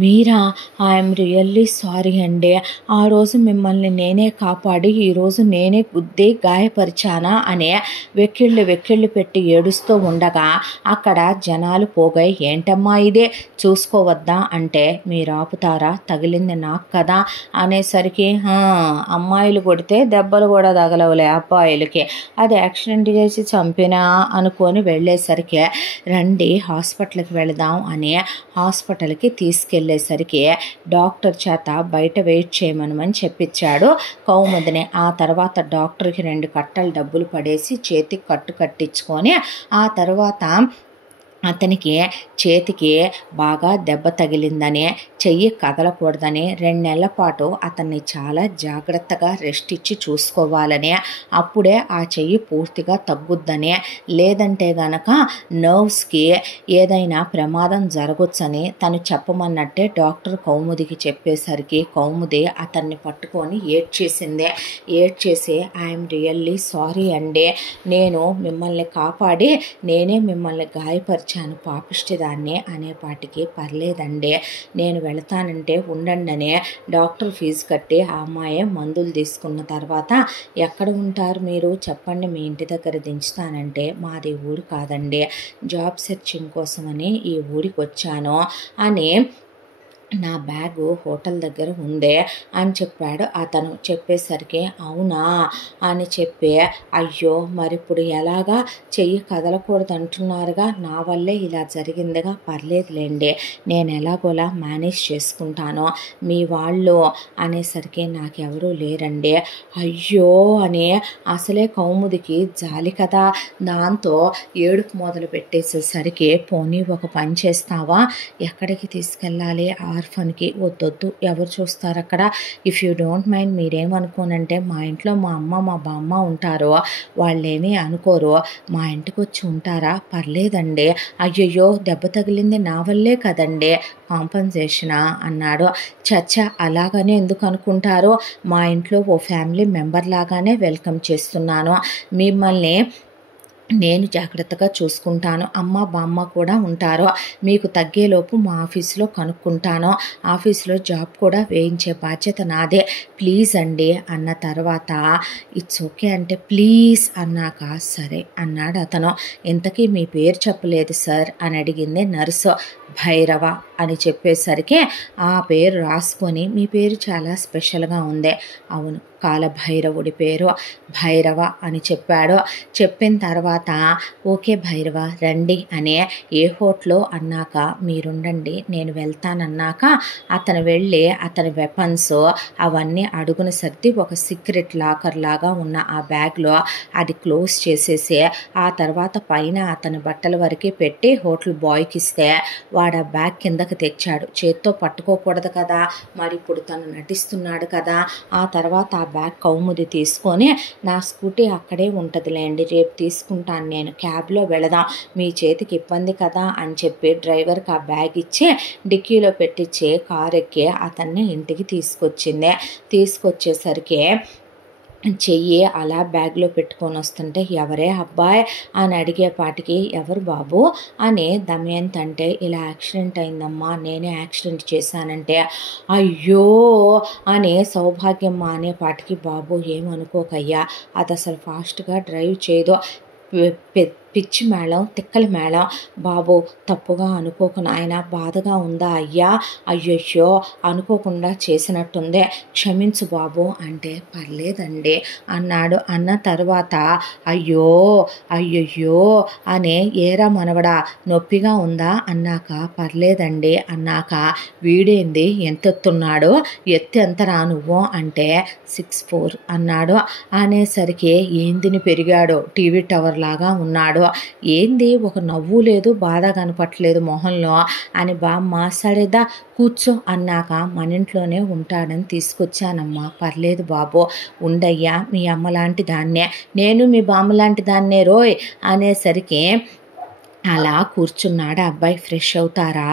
మీరా, ఐఎమ్ రియల్లీ సారీ అండి, ఆ రోజు మిమ్మల్ని నేనే కాపాడి ఈరోజు నేనే గుద్ది గాయపరిచానా అని వెక్కిళ్ళు పెట్టి ఏడుస్తూ ఉండగా అక్కడ జనాలు పోగై ఏంటమ్మా ఇదే చూసుకోవద్దా అంటే మీరు ఆపుతారా, తగిలింది నాకు కదా అనేసరికి అమ్మాయిలు కొడితే దెబ్బలు కూడా తగలవులే అబ్బాయిలకి, అది యాక్సిడెంట్ చేసి చంపినా అనుకొని వెళ్ళేసరికి రండి హాస్పిటల్కి వెళదాం అని హాస్పిటల్కి తీసుకెళ్లేసరికి డాక్టర్ చేత బయట వెయిట్ చేయమని చెప్పించాడు కౌముదిని. ఆ తర్వాత డాక్టర్కి 2 కట్టలు డబ్బులు పడేసి చేతికి కట్టు కట్టించుకొని ఆ తర్వాత అతనికి చేతికి బాగా దెబ్బ తగిలిందని, చెయ్యి కదలకూడదని 2 నెలల పాటు అతన్ని చాలా జాగ్రత్తగా రెస్ట్ ఇచ్చి చూసుకోవాలని, అప్పుడే ఆ చెయ్యి పూర్తిగా తగ్గుద్దని, లేదంటే గనక నర్వ్స్కి ఏదైనా ప్రమాదం జరగొచ్చని తను చెప్పమన్నట్టే డాక్టర్ కౌముదికి చెప్పేసరికి కౌముది అతన్ని పట్టుకొని ఏడ్చేసి ఐఎమ్ రియల్లీ సారీ అండి, నేను మిమ్మల్ని కాపాడి నేనే మిమ్మల్ని గాయపరిచాను, పాపిష్టిదాన్ని అనేపాటికి పర్లేదండి, నేను వెళతానంటే ఉండండి అని డాక్టర్ ఫీజు కట్టి ఆ అమ్మాయి మందులు తీసుకున్న తర్వాత ఎక్కడ ఉంటారు మీరు చెప్పండి, మీ ఇంటి దగ్గర దించుతానంటే మాది ఊరు కాదండి, జాబ్ సెర్చింగ్ కోసమని ఈ ఊరికి వచ్చాను అని నా బ్యాగు హోటల్ దగ్గర ఉందే అని చెప్పాడు అతను. చెప్పేసరికి అవునా అని చెప్పి అయ్యో మరి ఇప్పుడు ఎలాగా, చెయ్యి కదలకూడదు అంటున్నారుగా, నా వల్లే ఇలా జరిగిందిగా, పర్లేదులేండి నేను ఎలాగోలా మేనేజ్ చేసుకుంటాను, మీ వాళ్ళు అనేసరికి నాకెవరూ లేరండి. అయ్యో అని అసలే కౌముదికి జాలి కదా, దాంతో ఏడుపు మొదలు పెట్టేసేసరికి పోనీ ఒక పని చేస్తావా, ఎక్కడికి తీసుకెళ్ళాలి, ఆర్ఫన్కి, వద్దొద్దు ఎవరు చూస్తారు అక్కడ, ఇఫ్ యూ డోంట్ మైండ్ మీరేమనుకోనంటే మా ఇంట్లో మా అమ్మ మా బామ్మ ఉంటారో వాళ్ళేమీ అనుకోరు, మా ఇంటికి వచ్చి ఉంటారా, పర్లేదండి, అయ్యయ్యో దెబ్బ తగిలింది నా వల్లే కదండి, కాంపన్సేషనా అన్నాడు. చచ్చా అలాగనే ఎందుకు అనుకుంటారో, మా ఇంట్లో ఓ ఫ్యామిలీ మెంబర్ లాగానే వెల్కమ్ చేస్తున్నాను, మిమ్మల్ని నేను జాగ్రత్తగా చూసుకుంటాను, అమ్మ బామ్మ కూడా ఉంటారు, మీకు తగ్గేలోపు మా ఆఫీస్లో కనుక్కుంటాను, ఆఫీస్లో జాబ్ కూడా వేయించే బాధ్యత నాదే, ప్లీజ్ అండి అన్న తర్వాత ఇట్స్ ఓకే అంటే ప్లీజ్ అన్నాక సరే అన్నాడు అతను. ఇంతకీ మీ పేరు చెప్పలేదు సార్ అని అడిగింది నర్సు. భైరవ అని చెప్పేసరికి ఆ పేరు రాసుకొని మీ పేరు చాలా స్పెషల్గా ఉంది, అవును కాలభైరవుడి పేరు భైరవ అని చెప్పాడు. చెప్పిన తర్వాత ఓకే భైరవ రండి అనే ఏ హోటల్లో అన్నాక మీరుండండి నేను వెళ్తానన్నాక అతను వెళ్ళి అతని వెపన్స్ అవన్నీ అడుగున సర్ది ఒక సీక్రెట్ లాకర్ లాగా ఉన్న ఆ బ్యాగ్లో అది క్లోజ్ చేసేసి ఆ తర్వాత పైన అతని బట్టల వరకు పెట్టి హోటల్ బాయ్కి ఇస్తే వాడు ఆ బ్యాగ్ కిందకి తెచ్చాడు. చేత్తో పట్టుకోకూడదు కదా, మరి ఇప్పుడు తను నటిస్తున్నాడు కదా. ఆ తర్వాత ఆ బ్యాగ్ కౌముది తీసుకొని నా స్కూటీ అక్కడే ఉంటుందిలేండి రేపు తీసుకుంటాను నేను, క్యాబ్లో వెళదాం మీ చేతికి ఇబ్బంది కదా అని చెప్పి డ్రైవర్కి ఆ బ్యాగ్ ఇచ్చి డిక్కీలో పెట్టించి కారు ఎక్కి అతన్ని ఇంటికి తీసుకొచ్చింది. తీసుకొచ్చేసరికి చెయ్యి అలా బ్యాగ్లో పెట్టుకొని వస్తుంటే ఎవరే అబ్బాయి అని అడిగేపాటికి ఎవరు బాబు అని దమయంతి అంటే ఇలా యాక్సిడెంట్ అయిందమ్మా నేనే యాక్సిడెంట్ చేశానంటే అయ్యో అని సౌభాగ్యమ్మ అనేపాటికి బాబు ఏమనుకోకయ్యా అది అసలు ఫాస్ట్గా డ్రైవ్ చేయదు, పిచ్చి మేళం తిక్కలి మేళం బాబు తప్పుగా అనుకోకు నాయన, బాధగా ఉందా అయ్యా, అయ్యయ్యో అనుకోకుండా చేసినట్టుందే క్షమించు బాబు అంటే పర్లేదండి అన్నాడు. అన్న తర్వాత అయ్యో అయ్యయ్యో అనే ఏరా మనవడా నొప్పిగా ఉందా అన్నాక పర్లేదండి అన్నాక వీడేంది ఎంతెత్తున్నాడో ఎత్తు ఎంతరా నువ్వు అంటే 6'4" అన్నాడు. అనేసరికి ఏందిని పెరిగాడో టీవీ టవర్ లాగా ఉన్నాడు, ఏంది ఒక నవ్వు లేదు బాధ కనపట్లేదు మొహంలో అని బామ్మ సరేదా కూర్చో అన్నాక మన ఇంట్లోనే ఉంటాడని తీసుకొచ్చానమ్మా, పర్లేదు బాబు ఉండయ్యా మీ అమ్మ లాంటి దాన్నే నేను మీ బామ్మ లాంటి దాన్నే రోయ్ అనేసరికి అలా కూర్చున్నాడు. అబ్బాయి ఫ్రెష్ అవుతారా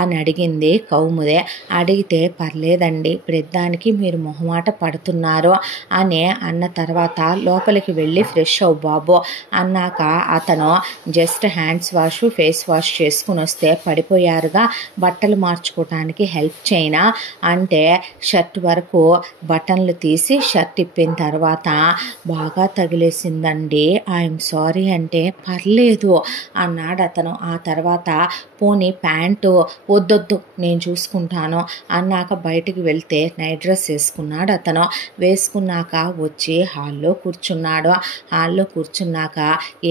అని అడిగింది కౌముదే. అడిగితే పర్లేదండి ప్రతిదానికి మీరు మొహమాట పడుతున్నారు అని అన్న తర్వాత లోపలికి వెళ్ళి ఫ్రెష్ అవు బాబు అన్నాక అతను just hands wash face wash చేసుకుని వస్తే పడిపోయారుగా బట్టలు మార్చుకోవటానికి హెల్ప్ చేయనా అంటే షర్ట్ వరకు బటన్లు తీసి షర్ట్ ఇప్పిన తర్వాత బాగా తగిలేసిందండి ఐఎమ్ సారీ అంటే పర్లేదు అన్నాడు అతను. ఆ తర్వాత పోనీ ప్యాంటు వద్దొద్దు నేను చూసుకుంటాను అన్నాక బయటికి వెళ్తే నైట్ డ్రెస్ వేసుకున్నాడు అతను. వేసుకున్నాక వచ్చి హాల్లో కూర్చున్నాడు. హాల్లో కూర్చున్నాక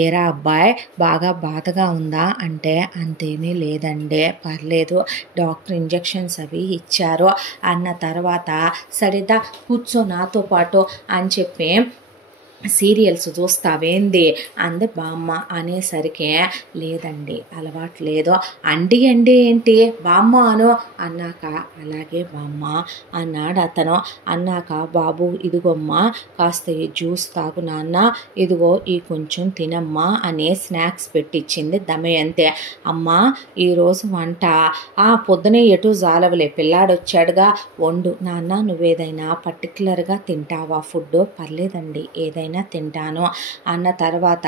ఏరా అబ్బాయి బాగా బాధగా ఉందా అంటే అంతేమీ లేదండి పర్లేదు డాక్టర్ ఇంజెక్షన్స్ అవి ఇచ్చారు అన్న తర్వాత సరిదా కూర్చో నాతో పాటు అని చెప్పి సీరియల్స్ చూస్తావేంది అంది బామ్మ. అనేసరికి లేదండి అలవాటు లేదు. అండి ఏంటి బామ్మ అను అన్నాక అలాగే బామ్మ అన్నాడు అతను. అన్నాక బాబు ఇదిగోమ్మా కాస్త ఈ జ్యూస్ తాగు నాన్న, ఇదిగో ఈ కొంచెం తినమ్మా అని స్నాక్స్ పెట్టించింది దమయంతి. అమ్మా ఈరోజు వంట పొద్దునే ఎటు జాలవలే పిల్లాడొచ్చాడుగా వండు నాన్న, నువ్వేదైనా పర్టికులర్గా తింటావా ఫుడ్? పర్లేదండి ఏదైనా తింటాను అన్న తర్వాత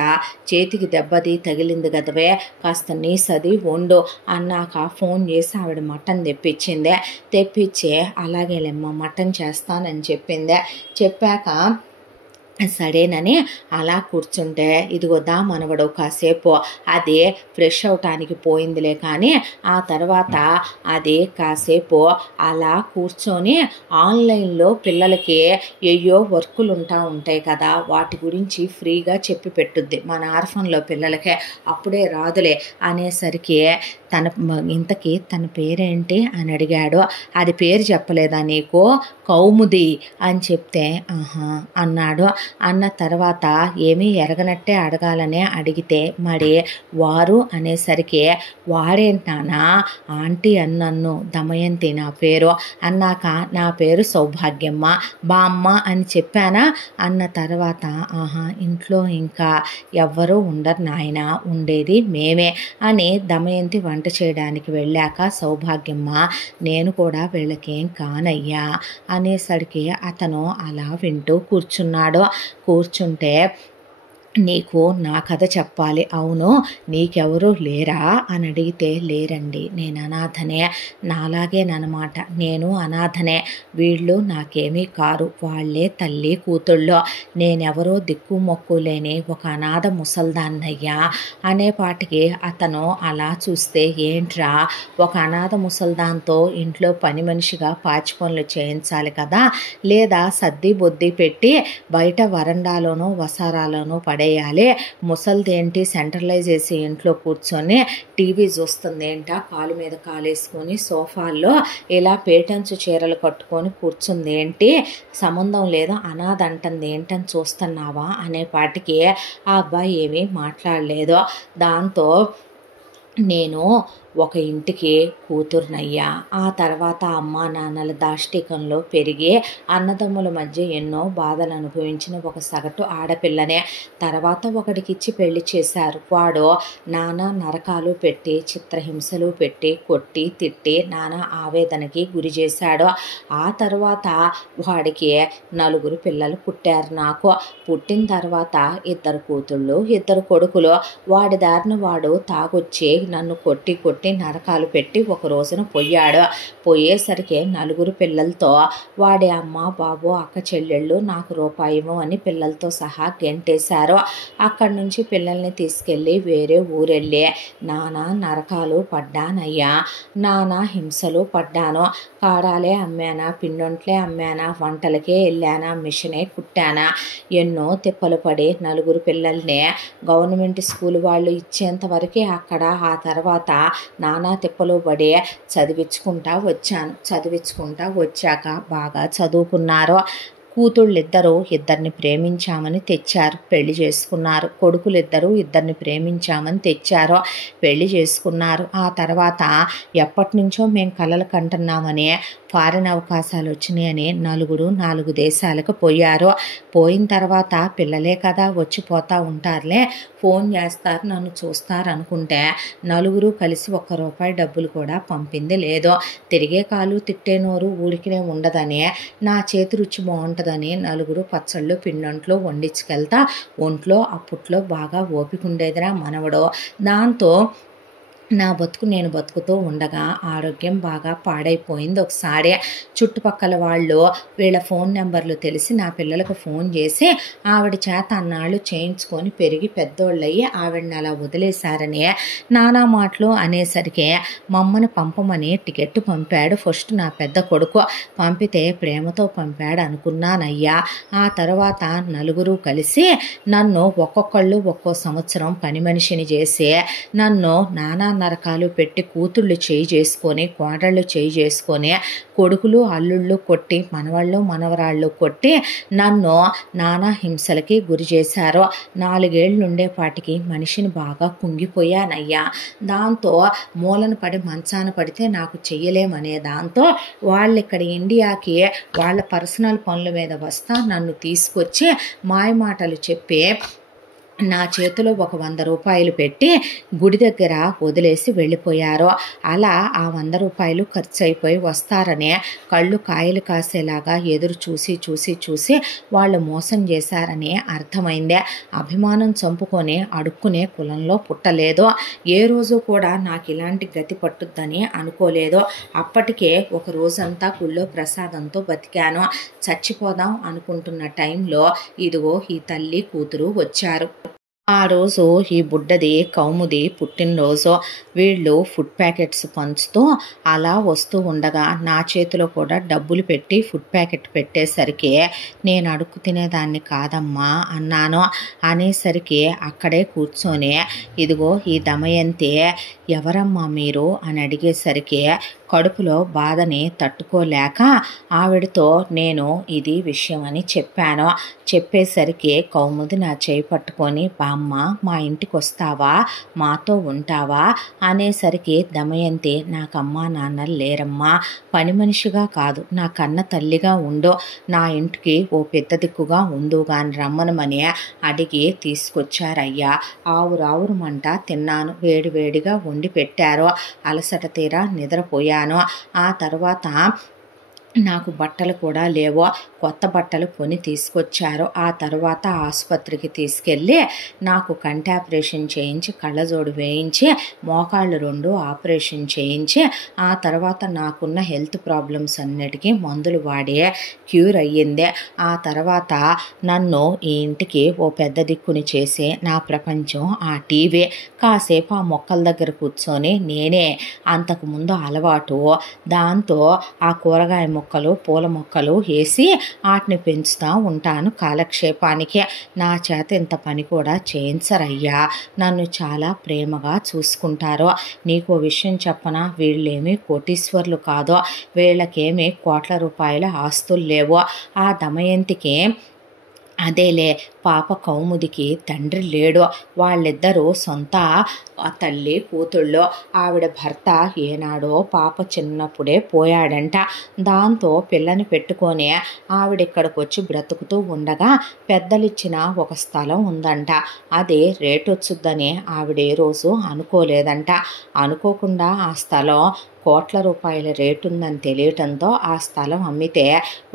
చేతికి దెబ్బది తగిలింది కదవే కాస్త నీసది వండు అన్నాక ఫోన్ చేసి ఆవిడ మటన్ తెప్పించిందే. తెప్పించి అలాగేలేమ్మా మటన్ చేస్తానని చెప్పిందే. చెప్పాక సరేనని అలా కూర్చుంటే ఇదిగో దా మనవడు కాసేపు అది ఫ్రెష్ అవటానికి పోయిందిలే కానీ ఆ తర్వాత అది కాసేపు అలా కూర్చొని ఆన్లైన్లో పిల్లలకి ఏయో వర్కులు ఉంటాయి కదా వాటి గురించి ఫ్రీగా చెప్పి పెట్టుద్ది మన ఆర్ఫన్లో పిల్లలకే, అప్పుడే రాదులే అనేసరికి ఇంతకీ తన పేరేంటి అని అడిగాడు. అది పేరు చెప్పలేదా నీకు? కౌముది అని చెప్తే ఆహా అన్నాడు. అన్న తర్వాత ఏమీ ఎరగనట్టే అడగాలనే అడిగితే మరి వారు అనేసరికి వాడేంటానా ఆంటీ అన్నన్ను దమయంతి నా పేరు అన్నాక నా పేరు సౌభాగ్యమ్మ బామ్మ అని చెప్పానా అన్న తర్వాత ఆహా ఇంట్లో ఇంకా ఎవ్వరూ ఉండరు నాయన ఉండేది మేమే అని దమయంతి వంట చేయడానికి వెళ్ళాక సౌభాగ్యమ్మ నేను కూడా వీళ్ళకేం కానయ్యా అనేసరికి అతను అలా వింటూ కూర్చున్నాడు. కూర్చుంటే నీకు నా కథ చెప్పాలి. అవును, నీకెవరూ లేరా అని అడిగితే, లేరండి, నేను అనాథనే, నాలాగేనమాట, నేను అనాథనే, వీళ్ళు నాకేమీ కారు, వాళ్ళే తల్లి కూతుళ్ళో, నేనెవరో దిక్కు మొక్కు లేని ఒక అనాథ ముసల్దాన్నయ్యా అనేపాటికి అతను అలా చూస్తే, ఏంట్రా ఒక అనాథ ముసల్దాంతో ఇంట్లో పని మనిషిగా పాచి పనులు చేయించాలి కదా, లేదా సర్ది బొద్ది పెట్టి బయట వరండాలోనో వసారాలోనో పడేయాలి, ముసల్దేంటి సెంట్రలైజ్ చేసి ఇంట్లో కూర్చొని టీవీ చూస్తుంది ఏంటా, కాలు మీద కాలేసుకొని సోఫాల్లో ఇలా పేటంచు చీరలు కట్టుకొని కూర్చుంది ఏంటి, సంబంధం లేదు, అనాథ అంటుంది ఏంటని చూస్తున్నావా అనేపాటికి ఆ అబ్బాయి ఏమీ మాట్లాడలేదు. దాంతో నేను ఒక ఇంటికి కూతురునయ్యా, ఆ తర్వాత అమ్మా నాన్నల దాష్టికంలో పెరిగి అన్నదమ్ముల మధ్య ఎన్నో బాధలు అనుభవించిన ఒక సగటు ఆడపిల్లనే. తర్వాత ఒకడికిచ్చి పెళ్లి చేశారు. వాడు నానా నరకాలు పెట్టి చిత్రహింసలు పెట్టి కొట్టి తిట్టి నానా ఆవేదనకి గురి చేశాడు. ఆ తర్వాత వాడికి 4 పిల్లలు పుట్టారు. నాకు పుట్టిన తర్వాత 2 కూతుళ్ళు 2 కొడుకులు. వాడి దారిన వాడు తాగొచ్చి నన్ను కొట్టి కొట్టి నరకాలు పెట్టి ఒక రోజున పోయాడు. పోయేసరికి 4 పిల్లలతో వాడి అమ్మ బాబు అక్క చెల్లెళ్ళు నాకు రూపాయి ఇవ్వమని పిల్లలతో సహా గెంటేశారు. అక్కడి నుంచి పిల్లల్ని తీసుకెళ్ళి వేరే ఊరెళ్ళి నానా నరకాలు పడ్డానయ్యా, నానా హింసలు పడ్డాను. కాడాలే అమ్మానా, పిండొంట్లే అమ్మానా, వంటలకే వెళ్ళానా, మిషనే కుట్టానా, ఎన్నో తిప్పలు పడి 4 పిల్లల్ని గవర్నమెంట్ స్కూల్ వాళ్ళు ఇచ్చేంత వరకే అక్కడ, ఆ తర్వాత నానా తిప్పలు పడి చదివించుకుంటా వచ్చాక బాగా చదువుకున్నారు. కూతుళ్ళిద్దరూ 2 ప్రేమించామని తెచ్చారు, పెళ్లి చేసుకున్నారు. కొడుకులిద్దరూ 2 ప్రేమించామని తెచ్చారు, పెళ్లి చేసుకున్నారు. ఆ తర్వాత ఎప్పటి నుంచో మేము కలలు కంటున్నామని ఫారిన్ అవకాశాలు వచ్చినాయని 4 దేశాలకు పోయారు. పోయిన తర్వాత పిల్లలే కదా వచ్చిపోతూ ఉంటారులే, ఫోన్ చేస్తారు, నన్ను చూస్తారు అనుకుంటే 4 కలిసి ₹1 డబ్బులు కూడా పంపింది లేదు. తిరిగే కాలు తిట్టే నోరు ఊరికినే ఉండదని, నా చేతి రుచి బాగుంటుందని 4 పచ్చళ్ళు పిండంట్లో వండించుకెళ్తా. ఒంట్లో అప్పట్లో బాగా ఓపిక ఉండేదిరా మనవడో. దాంతో నా బతుకు నేను బతుకుతూ ఉండగా ఆరోగ్యం బాగా పాడైపోయింది. ఒకసారి చుట్టుపక్కల వాళ్ళు వీళ్ళ ఫోన్ నెంబర్లు తెలిసి నా పిల్లలకు ఫోన్ చేసి ఆవిడ చేత అన్నాళ్ళు చేయించుకొని పెరిగి పెద్దోళ్ళయ్యి ఆవిడని అలా వదిలేశారని నానా మాటలు అనేసరికి మమ్మల్ని పంపమని టికెట్ పంపాడు. ఫస్ట్ నా పెద్ద కొడుకు పంపితే ప్రేమతో పంపాడు అనుకున్నానయ్యా. ఆ తర్వాత 4 కలిసి నన్ను ఒక్కొక్కళ్ళు ఒక్కో సంవత్సరం పని మనిషిని చేసి నన్ను నానా నరకాలు పెట్టి కూతుళ్ళు చేయి చేసుకొని కోడళ్ళు చేయి చేసుకొని కొడుకులు అల్లుళ్ళు కొట్టి మనవాళ్ళు మనవరాళ్ళు కొట్టి నన్ను నానా హింసలకి గురి చేశారు. 4 ఏళ్ళు ఉండేపాటికి మనిషిని బాగా కుంగిపోయానయ్యా. దాంతో మూలన పడి మంచాన పడితే నాకు చెయ్యలేమనే దాంతో వాళ్ళు ఇక్కడ ఇండియాకి వాళ్ళ పర్సనల్ పనుల మీద వస్తా నన్ను తీసుకొచ్చి మాయమాటలు చెప్పి నా చేతిలో ఒక ₹100 పెట్టి గుడి దగ్గర వదిలేసి వెళ్ళిపోయారు. అలా ఆ ₹100 ఖర్చు అయిపోయి వస్తారని కళ్ళు కాయలు కాసేలాగా ఎదురు చూసి వాళ్ళు మోసం చేశారని అర్థమైందే. అభిమానం చంపుకొని అడుక్కునే కులంలో పుట్టలేదు. ఏ రోజు కూడా నాకు ఇలాంటి గతి పట్టుద్దని అనుకోలేదు. అప్పటికే ఒక రోజంతా గుళ్ళో ప్రసాదంతో బతికాను. చచ్చిపోదాం అనుకుంటున్న టైంలో ఇదిగో ఈ తల్లి కూతురు వచ్చారు. ఆ రోజు ఈ బుడ్డది కౌముది పుట్టినరోజు. వీళ్ళు ఫుడ్ ప్యాకెట్స్ పంచుతూ అలా వస్తూ ఉండగా నా చేతిలో కూడా డబ్బులు పెట్టి ఫుడ్ ప్యాకెట్ పెట్టేసరికి నేను అడుక్కు తినేదాన్ని కాదమ్మా అన్నాను. అనేసరికి అక్కడే కూర్చొని ఇదిగో ఈ దమయంతి ఎవరమ్మా మీరు అని అడిగేసరికి కడుపులో బాధని తట్టుకోలేక ఆవిడతో నేను ఇది విషయం అని చెప్పాను. చెప్పేసరికి కౌముది నా చేయి పట్టుకొని బామ్మ మా ఇంటికి వస్తావా, మాతో ఉంటావా అనేసరికి దమయంతి నాకమ్మా నాన్నలు లేరమ్మా, పని మనిషిగా కాదు నా కన్న తల్లిగా ఉండు, నా ఇంటికి ఓ పెద్ద దిక్కుగా ఉండు గాని రమ్మనమని అడిగి తీసుకొచ్చారయ్యా. ఆవురావురమంట తిన్నాను. వేడివేడిగా వండి పెట్టారు. అలసట తీరా నిద్రపోయాను. ఆ తర్వాత నాకు బట్టలు కూడా లేవో, కొత్త బట్టలు కొని తీసుకొచ్చారు. ఆ తర్వాత ఆసుపత్రికి తీసుకెళ్ళి నాకు కంటి ఆపరేషన్ చేయించి, కళ్ళజోడు వేయించి, మోకాళ్ళు 2 ఆపరేషన్ చేయించి, ఆ తర్వాత నాకున్న హెల్త్ ప్రాబ్లమ్స్ అన్నిటికీ మందులు వాడి క్యూర్ అయ్యింది. ఆ తర్వాత నన్ను ఈ ఇంటికి ఓ పెద్ద దిక్కుని చేసి నా ప్రపంచం ఆ టీవీ. కాసేపు ఆ మొక్కల దగ్గర కూర్చొని నేనే అంతకుముందు అలవాటు, దాంతో ఆ కూరగాయ మొక్కలు, పూల మొక్కలు వేసి వాటిని పెంచుతూ ఉంటాను కాలక్షేపానికి. నా చేత ఇంత పని కూడా చేయించరయ్యా. నన్ను చాలా ప్రేమగా చూసుకుంటారు. నీకో విషయం చెప్పనా, వీళ్ళేమీ కోటీశ్వర్లు కాదు, వీళ్ళకేమీ కోట్ల రూపాయల ఆస్తులు లేవు. ఆ దమయంతికి అదేలే, పాప కౌముదికి తండ్రి లేడు. వాళ్ళిద్దరూ సొంత తల్లి కూతుళ్ళు. ఆవిడ భర్త ఏనాడో పాప చిన్నప్పుడే పోయాడంట. దాంతో పిల్లని పెట్టుకొని ఆవిడిక్కడికి వచ్చి బ్రతుకుతూ ఉండగా పెద్దలిచ్చిన ఒక స్థలం ఉందంట. అది రేటు వచ్చుద్దని ఆవిడ ఏ రోజు అనుకోలేదంట. అనుకోకుండా ఆ స్థలం కోట్ల రూపాయల రేటు ఉందని తెలియటంతో ఆ స్థలం అమ్మితే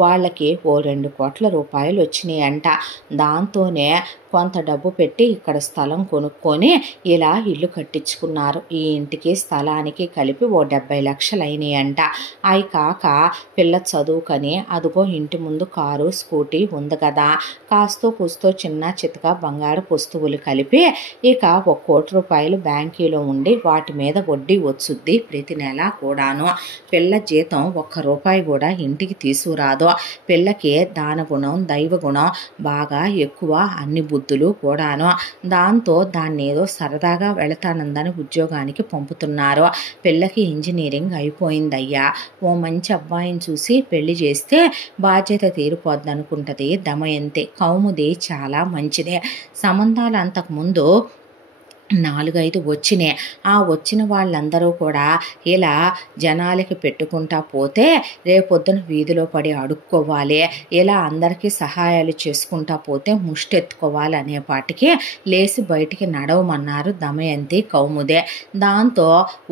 వాళ్ళకి ఓ 2 కోట్ల రూపాయలు వచ్చినాయంట. దాంతోనే కొంత డబ్బు పెట్టి ఇక్కడ స్థలం కొనుక్కొని ఇలా ఇల్లు కట్టించుకున్నారు. ఈ ఇంటికి స్థలానికి కలిపి ఓ 70 లక్షలు అయినాయంట. అవి కాక పిల్ల చదువుకని అదిగో ఇంటి ముందు కారు, స్కూటీ ఉంది కదా, కాస్తో కూస్తో చిన్న చితక బంగారు వస్తువులు కలిపి ఇక 1 కోటి రూపాయలు బ్యాంకీలో ఉండి వాటి మీద వడ్డీ వచ్చుద్ది ప్రతి నెల కూడాను. పిల్ల జీతం 1 రూపాయి కూడా ఇంటికి తీసుకురాదు. పిల్లకి దానగుణం, దైవగుణం బాగా ఎక్కువ, అన్ని బుద్ధులు కూడాను. దాంతో దాన్ని ఏదో సరదాగా వెళతానందని ఉద్యోగానికి పంపుతున్నారు. పిల్లకి ఇంజనీరింగ్ అయిపోయిందయ్యా. ఓ మంచి అబ్బాయిని చూసి పెళ్లి చేస్తే బాధ్యత తీరిపోద్ది అనుకుంటుంది దమయంతి. కౌముది చాలా మంచిదే. సంబంధాలు అంతకుముందు 4-5 వచ్చినాయి. ఆ వచ్చిన వాళ్ళందరూ కూడా ఇలా జనాలకి పెట్టుకుంటా పోతే రేపొద్దున వీధిలో పడి అడుక్కోవాలి, ఇలా అందరికీ సహాయాలు చేసుకుంటా పోతే ముష్టెత్తుకోవాలి అనేపాటికి లేచి బయటికి నడవమన్నారు దమయంతి, కౌముదే. దాంతో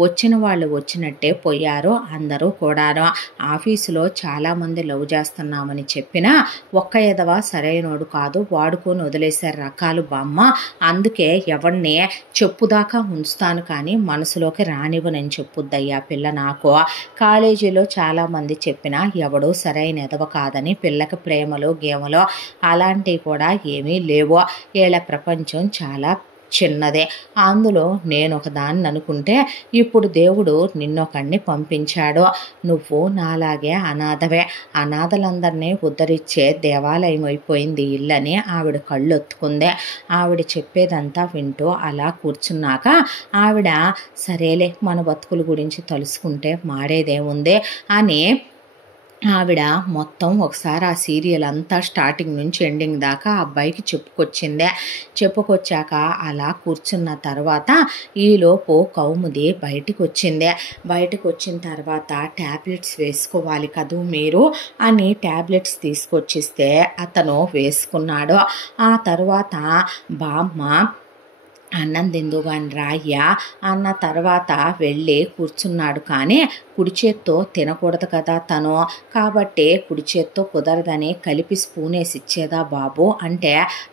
వచ్చిన వాళ్ళు వచ్చినట్టే పోయారు అందరూ కూడాను. ఆఫీసులో చాలామంది లవ్ చేస్తున్నామని చెప్పినా ఒక్క ఎదవ సరైనోడు కాదు, వాడుకొని వదిలేశారు రకాలు బామ్మ. అందుకే ఎవరిని చెప్పుదాకా ఉంచుతాను కానీ మనసులోకి రానివ్వనని చెప్పుద్దయ్యా పిల్ల. నాకు కాలేజీలో చాలామంది చెప్పినా ఎవడూ సరైన ఎదవ కాదని, పిల్లకి ప్రేమలో గేమలో అలాంటివి కూడా ఏమీ లేవో. వీళ్ళ ప్రపంచం చాలా చిన్నదే. అందులో నేను ఒకదాన్ని అనుకుంటే ఇప్పుడు దేవుడు నిన్నొకడిని పంపించాడు. నువ్వు నాలాగే అనాథవే. అనాథలందరినీ ఉద్ధరించే దేవాలయం అయిపోయింది ఇల్లని ఆవిడ కళ్ళొత్తుకుందే. ఆవిడ చెప్పేదంతా వింటూ అలా కూర్చున్నాక ఆవిడ సరేలే, మన బతుకుల గురించి తలుసుకుంటే మాడేదేముంది అని ఆవిడ మొత్తం ఒకసారి ఆ సీరియల్ అంతా స్టార్టింగ్ నుంచి ఎండింగ్ దాకా ఆ అబ్బాయికి చెప్పుకొచ్చిందే. చెప్పుకొచ్చాక అలా కూర్చున్న తర్వాత ఈలోపు కౌముది బయటికి వచ్చిందే. బయటకు వచ్చిన తర్వాత ట్యాబ్లెట్స్ వేసుకోవాలి కదూ మీరు అని ట్యాబ్లెట్స్ తీసుకొచ్చిస్తే అతను వేసుకున్నాడు. ఆ తర్వాత బామ్మ అన్నం తిందుగాని రాయ్యా అన్న తర్వాత వెళ్ళి కూర్చున్నాడు. కానీ కుడి చేత్తో తినకూడదు కదా తను, కాబట్టి కుడి చేత్తో కుదరదని కలిపి స్పూన్ వేసి ఇచ్చేదా బాబు అంటే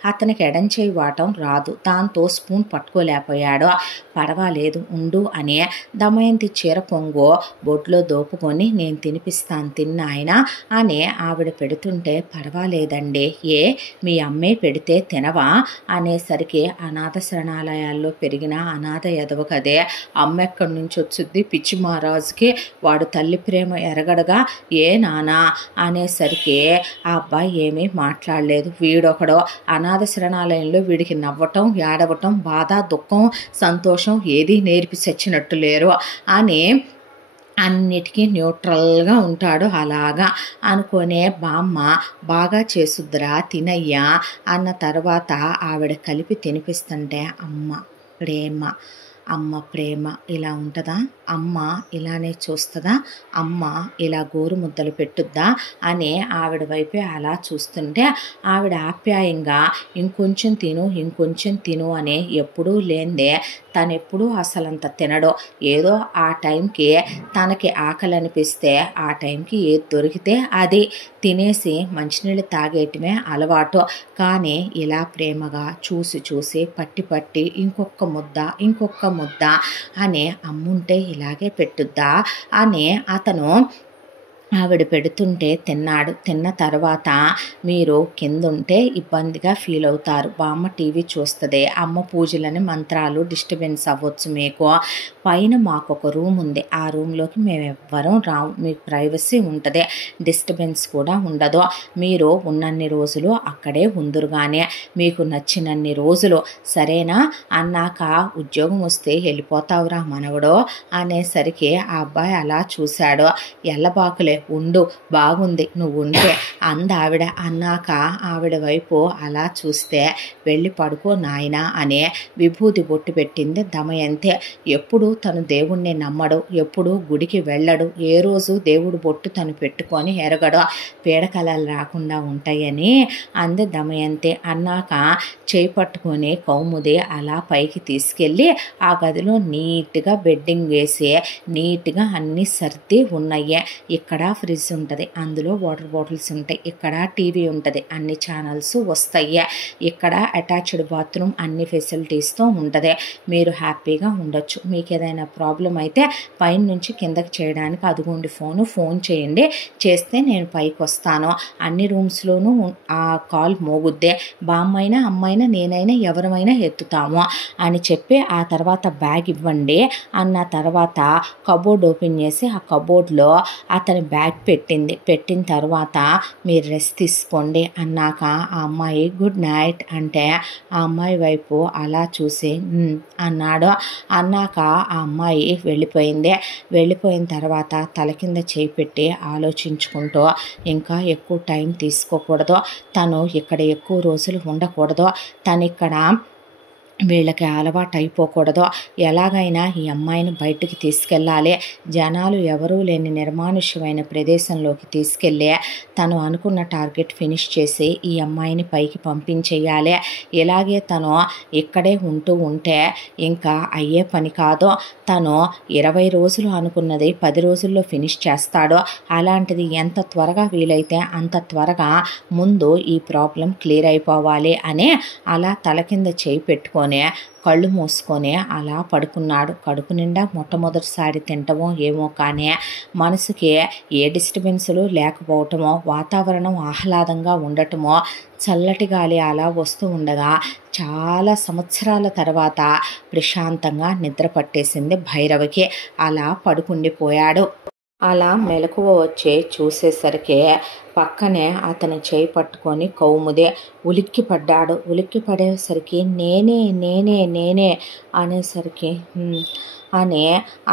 అతనికి ఎడం చేయి వాటం రాదు. దాంతో స్పూన్ పట్టుకోలేకపోయాడు. పర్వాలేదు ఉండు అని దమయంతి చీర పొంగు బొడ్లో దోపుకొని నేను తినిపిస్తాను తిన్నాయన అని ఆవిడ పెడుతుంటే పర్వాలేదండి, ఏ మీ అమ్మే పెడితే తినవా అనేసరికి అనాథ శరణాలయాల్లో పెరిగిన అనాథ ఎదవ కదే, అమ్మ ఎక్కడి నుంచి వచ్చుద్ది పిచ్చి మహారాజుకి, వాడు తల్లి ప్రేమ ఎరగడగా ఏ నానా అనేసరికి ఆ అబ్బాయి ఏమీ మాట్లాడలేదు. వీడొకడో అనాథ శరణాలయంలో వీడికి నవ్వటం, ఏడవటం, బాధ, దుఃఖం, సంతోషం ఏదీ నేర్పి చచ్చినట్టు లేరు అని అన్నిటికీ న్యూట్రల్గా ఉంటాడు. అలాగా అనుకునే బామ్మ బాగా చేసుద్రా తినయ్యా అన్న తర్వాత ఆవిడ కలిపి తినిపిస్తుంటే అమ్మ ప్రేమ ఇలా ఉంటుందా, అమ్మ ఇలానే చూస్తుందా, అమ్మ ఇలా గోరు ముద్దలు పెట్టుద్దా అని ఆవిడ వైపే అలా చూస్తుంటే ఆవిడ ఆప్యాయంగా ఇంకొంచెం తిను అని ఎప్పుడూ లేందే తను ఎప్పుడూ అసలంత తినడు. ఏదో ఆ టైంకి తనకి ఆకలి అనిపిస్తే ఆ టైంకి ఏది దొరికితే అది తినేసి మంచినీళ్ళు తాగేయటమే అలవాటు. కానీ ఇలా ప్రేమగా చూసి చూసి పట్టి పట్టి ఇంకొక ముద్ద అని అమ్ముంటే ఇలాగే పెట్టుద్దా అని అతను ఆవిడ పెడుతుంటే తిన్నాడు. తిన్న తర్వాత మీరు కిందుంటే ఇబ్బందిగా ఫీల్ అవుతారు. బామ్మ టీవీ చూస్తుంది, అమ్మ పూజలని మంత్రాలు డిస్టర్బెన్స్ అవ్వచ్చు మీకు. పైన మాకు ఒక రూమ్ ఉంది, ఆ రూమ్లోకి మేము ఎవ్వరం రాము. మీకు ప్రైవసీ ఉంటుంది, డిస్టర్బెన్స్ కూడా ఉండదు. మీరు ఉన్నన్ని రోజులు అక్కడే ఉందురుగానే, మీకు నచ్చినన్ని రోజులు సరేనా అన్నాక ఉద్యోగం వస్తే వెళ్ళిపోతావురా మనవడో అనేసరికి ఆ అబ్బాయి అలా చూశాడు. ఎల్లబాకులే ఉండు, బాగుంది నువ్వు ఉంటే ఆవిడ. అన్నాక ఆవిడ వైపు అలా చూస్తే వెళ్ళి పడుకో నాయనా అనే విభూతి బొట్టు పెట్టింది దమయంతి. ఎప్పుడు తను దేవుణ్ణి నమ్మడు, ఎప్పుడు గుడికి వెళ్ళడు, ఏ రోజు దేవుడు బొట్టు తను పెట్టుకొని ఎరగడు, పీడకలలు రాకుండా ఉంటాయని అంది దమయంతి. అన్నాక చేయి పట్టుకొని కౌముది అలా పైకి తీసుకెళ్ళి ఆ గదిలో నీట్గా బెడ్డింగ్ వేసి నీట్గా అన్నీ సర్ది ఉన్నాయి. ఇక్కడ ఫ్రిడ్జ్ ఉంటుంది, అందులో వాటర్ బాటిల్స్ ఉంటాయి, ఇక్కడ టీవీ ఉంటుంది, అన్ని ఛానల్స్ వస్తాయి, ఇక్కడ అటాచ్డ్ బాత్రూమ్ అన్ని ఫెసిలిటీస్తో ఉంటుంది. మీరు హ్యాపీగా ఉండొచ్చు. మీకు ఏదైనా ప్రాబ్లం అయితే పైన నుంచి కిందకి చేయడానికి అదిగోండి ఫోన్ చేయండి, చేస్తే నేను పైకి వస్తాను. అన్ని రూమ్స్లోనూ ఆ కాల్ మోగుద్దే, బామ్మైనా అమ్మైనా నేనైనా ఎవరమైనా ఎత్తుతాము అని చెప్పి ఆ తర్వాత బ్యాగ్ ఇవ్వండి అన్న తర్వాత కబోర్డ్ ఓపెన్ చేసి ఆ కబోర్డ్లో అతని బ్యాగ్ పెట్టిన తర్వాత మీరు రెస్ట్ తీసుకోండి అన్నాక ఆ అమ్మాయి గుడ్ నైట్ అంటే ఆ అమ్మాయి వైపు అలా చూసి అన్నాడు. అన్నాక ఆ అమ్మాయి వెళ్ళిపోయిన తర్వాత తల కింద చేయి పెట్టి ఆలోచించుకుంటూ ఇంకా ఎక్కువ టైం తీసుకోకూడదు, తను ఇక్కడ ఎక్కువ రోజులు ఉండకూడదు, తను ఇక్కడ వీళ్ళకి అలవాటు అయిపోకూడదు, ఎలాగైనా ఈ అమ్మాయిని బయటికి తీసుకెళ్ళాలి, జనాలు ఎవరూ లేని నిర్మానుష్యమైన ప్రదేశంలోకి తీసుకెళ్ళి తను అనుకున్న టార్గెట్ ఫినిష్ చేసి ఈ అమ్మాయిని పైకి పంపించేయాలి. ఇలాగే తను ఇక్కడే ఉంటే ఇంకా అయ్యే పని కాదు. తను 20 రోజులు అనుకున్నది 10 రోజుల్లో ఫినిష్ చేస్తాడు. అలాంటిది ఎంత త్వరగా వీలైతే అంత త్వరగా ముందు ఈ ప్రాబ్లం క్లియర్ అయిపోవాలి అని అలా తల కింద చేయి పెట్టుకొని కళ్ళు మూసుకొని అలా పడుకున్నాడు. కడుపు నిండా మొట్టమొదటిసారి తింటమో ఏమో కానీ మనసుకి ఏ డిస్టర్బెన్సులు లేకపోవటమో, వాతావరణం ఆహ్లాదంగా ఉండటమో, చల్లటి గాలి అలా వస్తూ ఉండగా చాలా సంవత్సరాల తర్వాత ప్రశాంతంగా నిద్ర పట్టేసింది భైరవికి. అలా పడుకుండిపోయాడు. అలా మెలకువ వచ్చి చూసేసరికి పక్కనే అతని చేయి పట్టుకొని కౌముదే ఉలిక్కి పడేసరికి నేనే అనేసరికి అని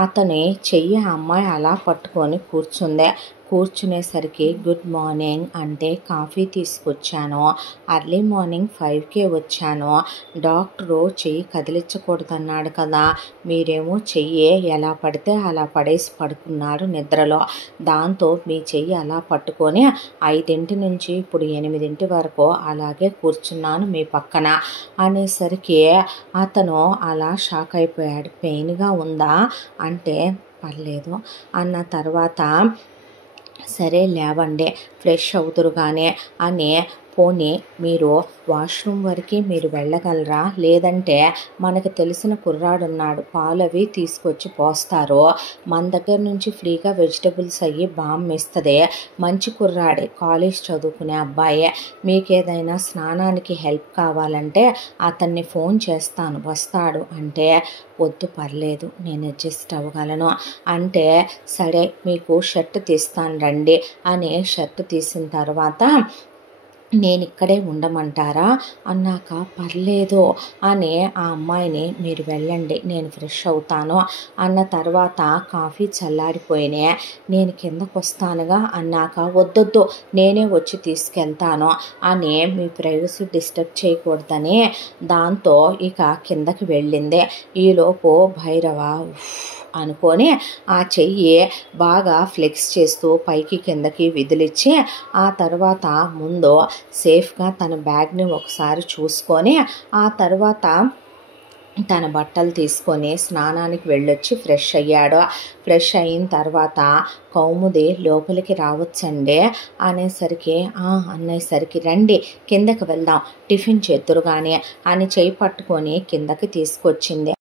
అతని చెయ్యి అమ్మాయి అలా పట్టుకొని కూర్చునేసరికి గుడ్ మార్నింగ్ అంటే కాఫీ తీసుకొచ్చాను, అర్లీ మార్నింగ్ 5కే వచ్చాను, డాక్టరు చెయ్యి కదిలించకూడదన్నాడు కదా, మీరేమో చెయ్యి ఎలా పడితే అలా పడేసి పడుకున్నారు నిద్రలో, దాంతో మీ చెయ్యి అలా పట్టుకొని 5 నుంచి ఇప్పుడు 8 వరకు అలాగే కూర్చున్నాను మీ పక్కన అనేసరికి అతను అలా షాక్ అయిపోయాడు. పెయిన్గా ఉందా అంటే పర్లేదు అన్న తర్వాత సరే లేవండి ఫ్రెష్ అవుతురుగానే అని పోనీ మీరు వాష్రూమ్ వరకు మీరు వెళ్ళగలరా, లేదంటే మనకు తెలిసిన కుర్రాడున్నాడు పాలు అవి తీసుకొచ్చి పోస్తారు, మన దగ్గర నుంచి ఫ్రీగా వెజిటబుల్స్ అయ్యి బామ్ ఇస్తుంది, మంచి కుర్రాడే కాలేజ్ చదువుకునే అబ్బాయే, మీకేదైనా స్నానానికి హెల్ప్ కావాలంటే అతన్ని ఫోన్ చేస్తాను వస్తాడు అంటే వద్దు పర్లేదు నేను అడ్జస్ట్ అవ్వగలను అంటే సరే మీకు షర్ట్ తీస్తాను రండి అని షర్ట్ తీసిన తర్వాత నేను ఇక్కడే ఉండమంటారా అన్నాక పర్లేదు అని ఆ అమ్మాయిని మీరు వెళ్ళండి నేను ఫ్రెష్ అవుతాను అన్న తర్వాత కాఫీ చల్లారిపోయినే నేను కిందకు వస్తానుగా అన్నాక వద్దొద్దు నేనే వచ్చి తీసుకెళ్తాను అని మీ ప్రైవసీ డిస్టర్బ్ చేయకూడదని దాంతో ఇక కిందకి వెళ్ళింది. ఈలోపు భైరవ అనుకొని ఆ చెయ్యి బాగా ఫ్లెక్స్ చేస్తూ పైకి కిందకి విదిలిచ్చి ఆ తర్వాత ముందు సేఫ్గా తన బ్యాగ్ని ఒకసారి చూసుకొని ఆ తర్వాత తన బట్టలు తీసుకొని స్నానానికి వెళ్ళొచ్చి ఫ్రెష్ అయ్యాడు. ఫ్రెష్ అయిన తర్వాత కౌముది లోపలికి రావచ్చండి అనేసరికి అనేసరికి రండి కిందకి వెళ్దాం టిఫిన్ చేద్దురు కానీ అని చేయి పట్టుకొని కిందకి తీసుకొచ్చింది.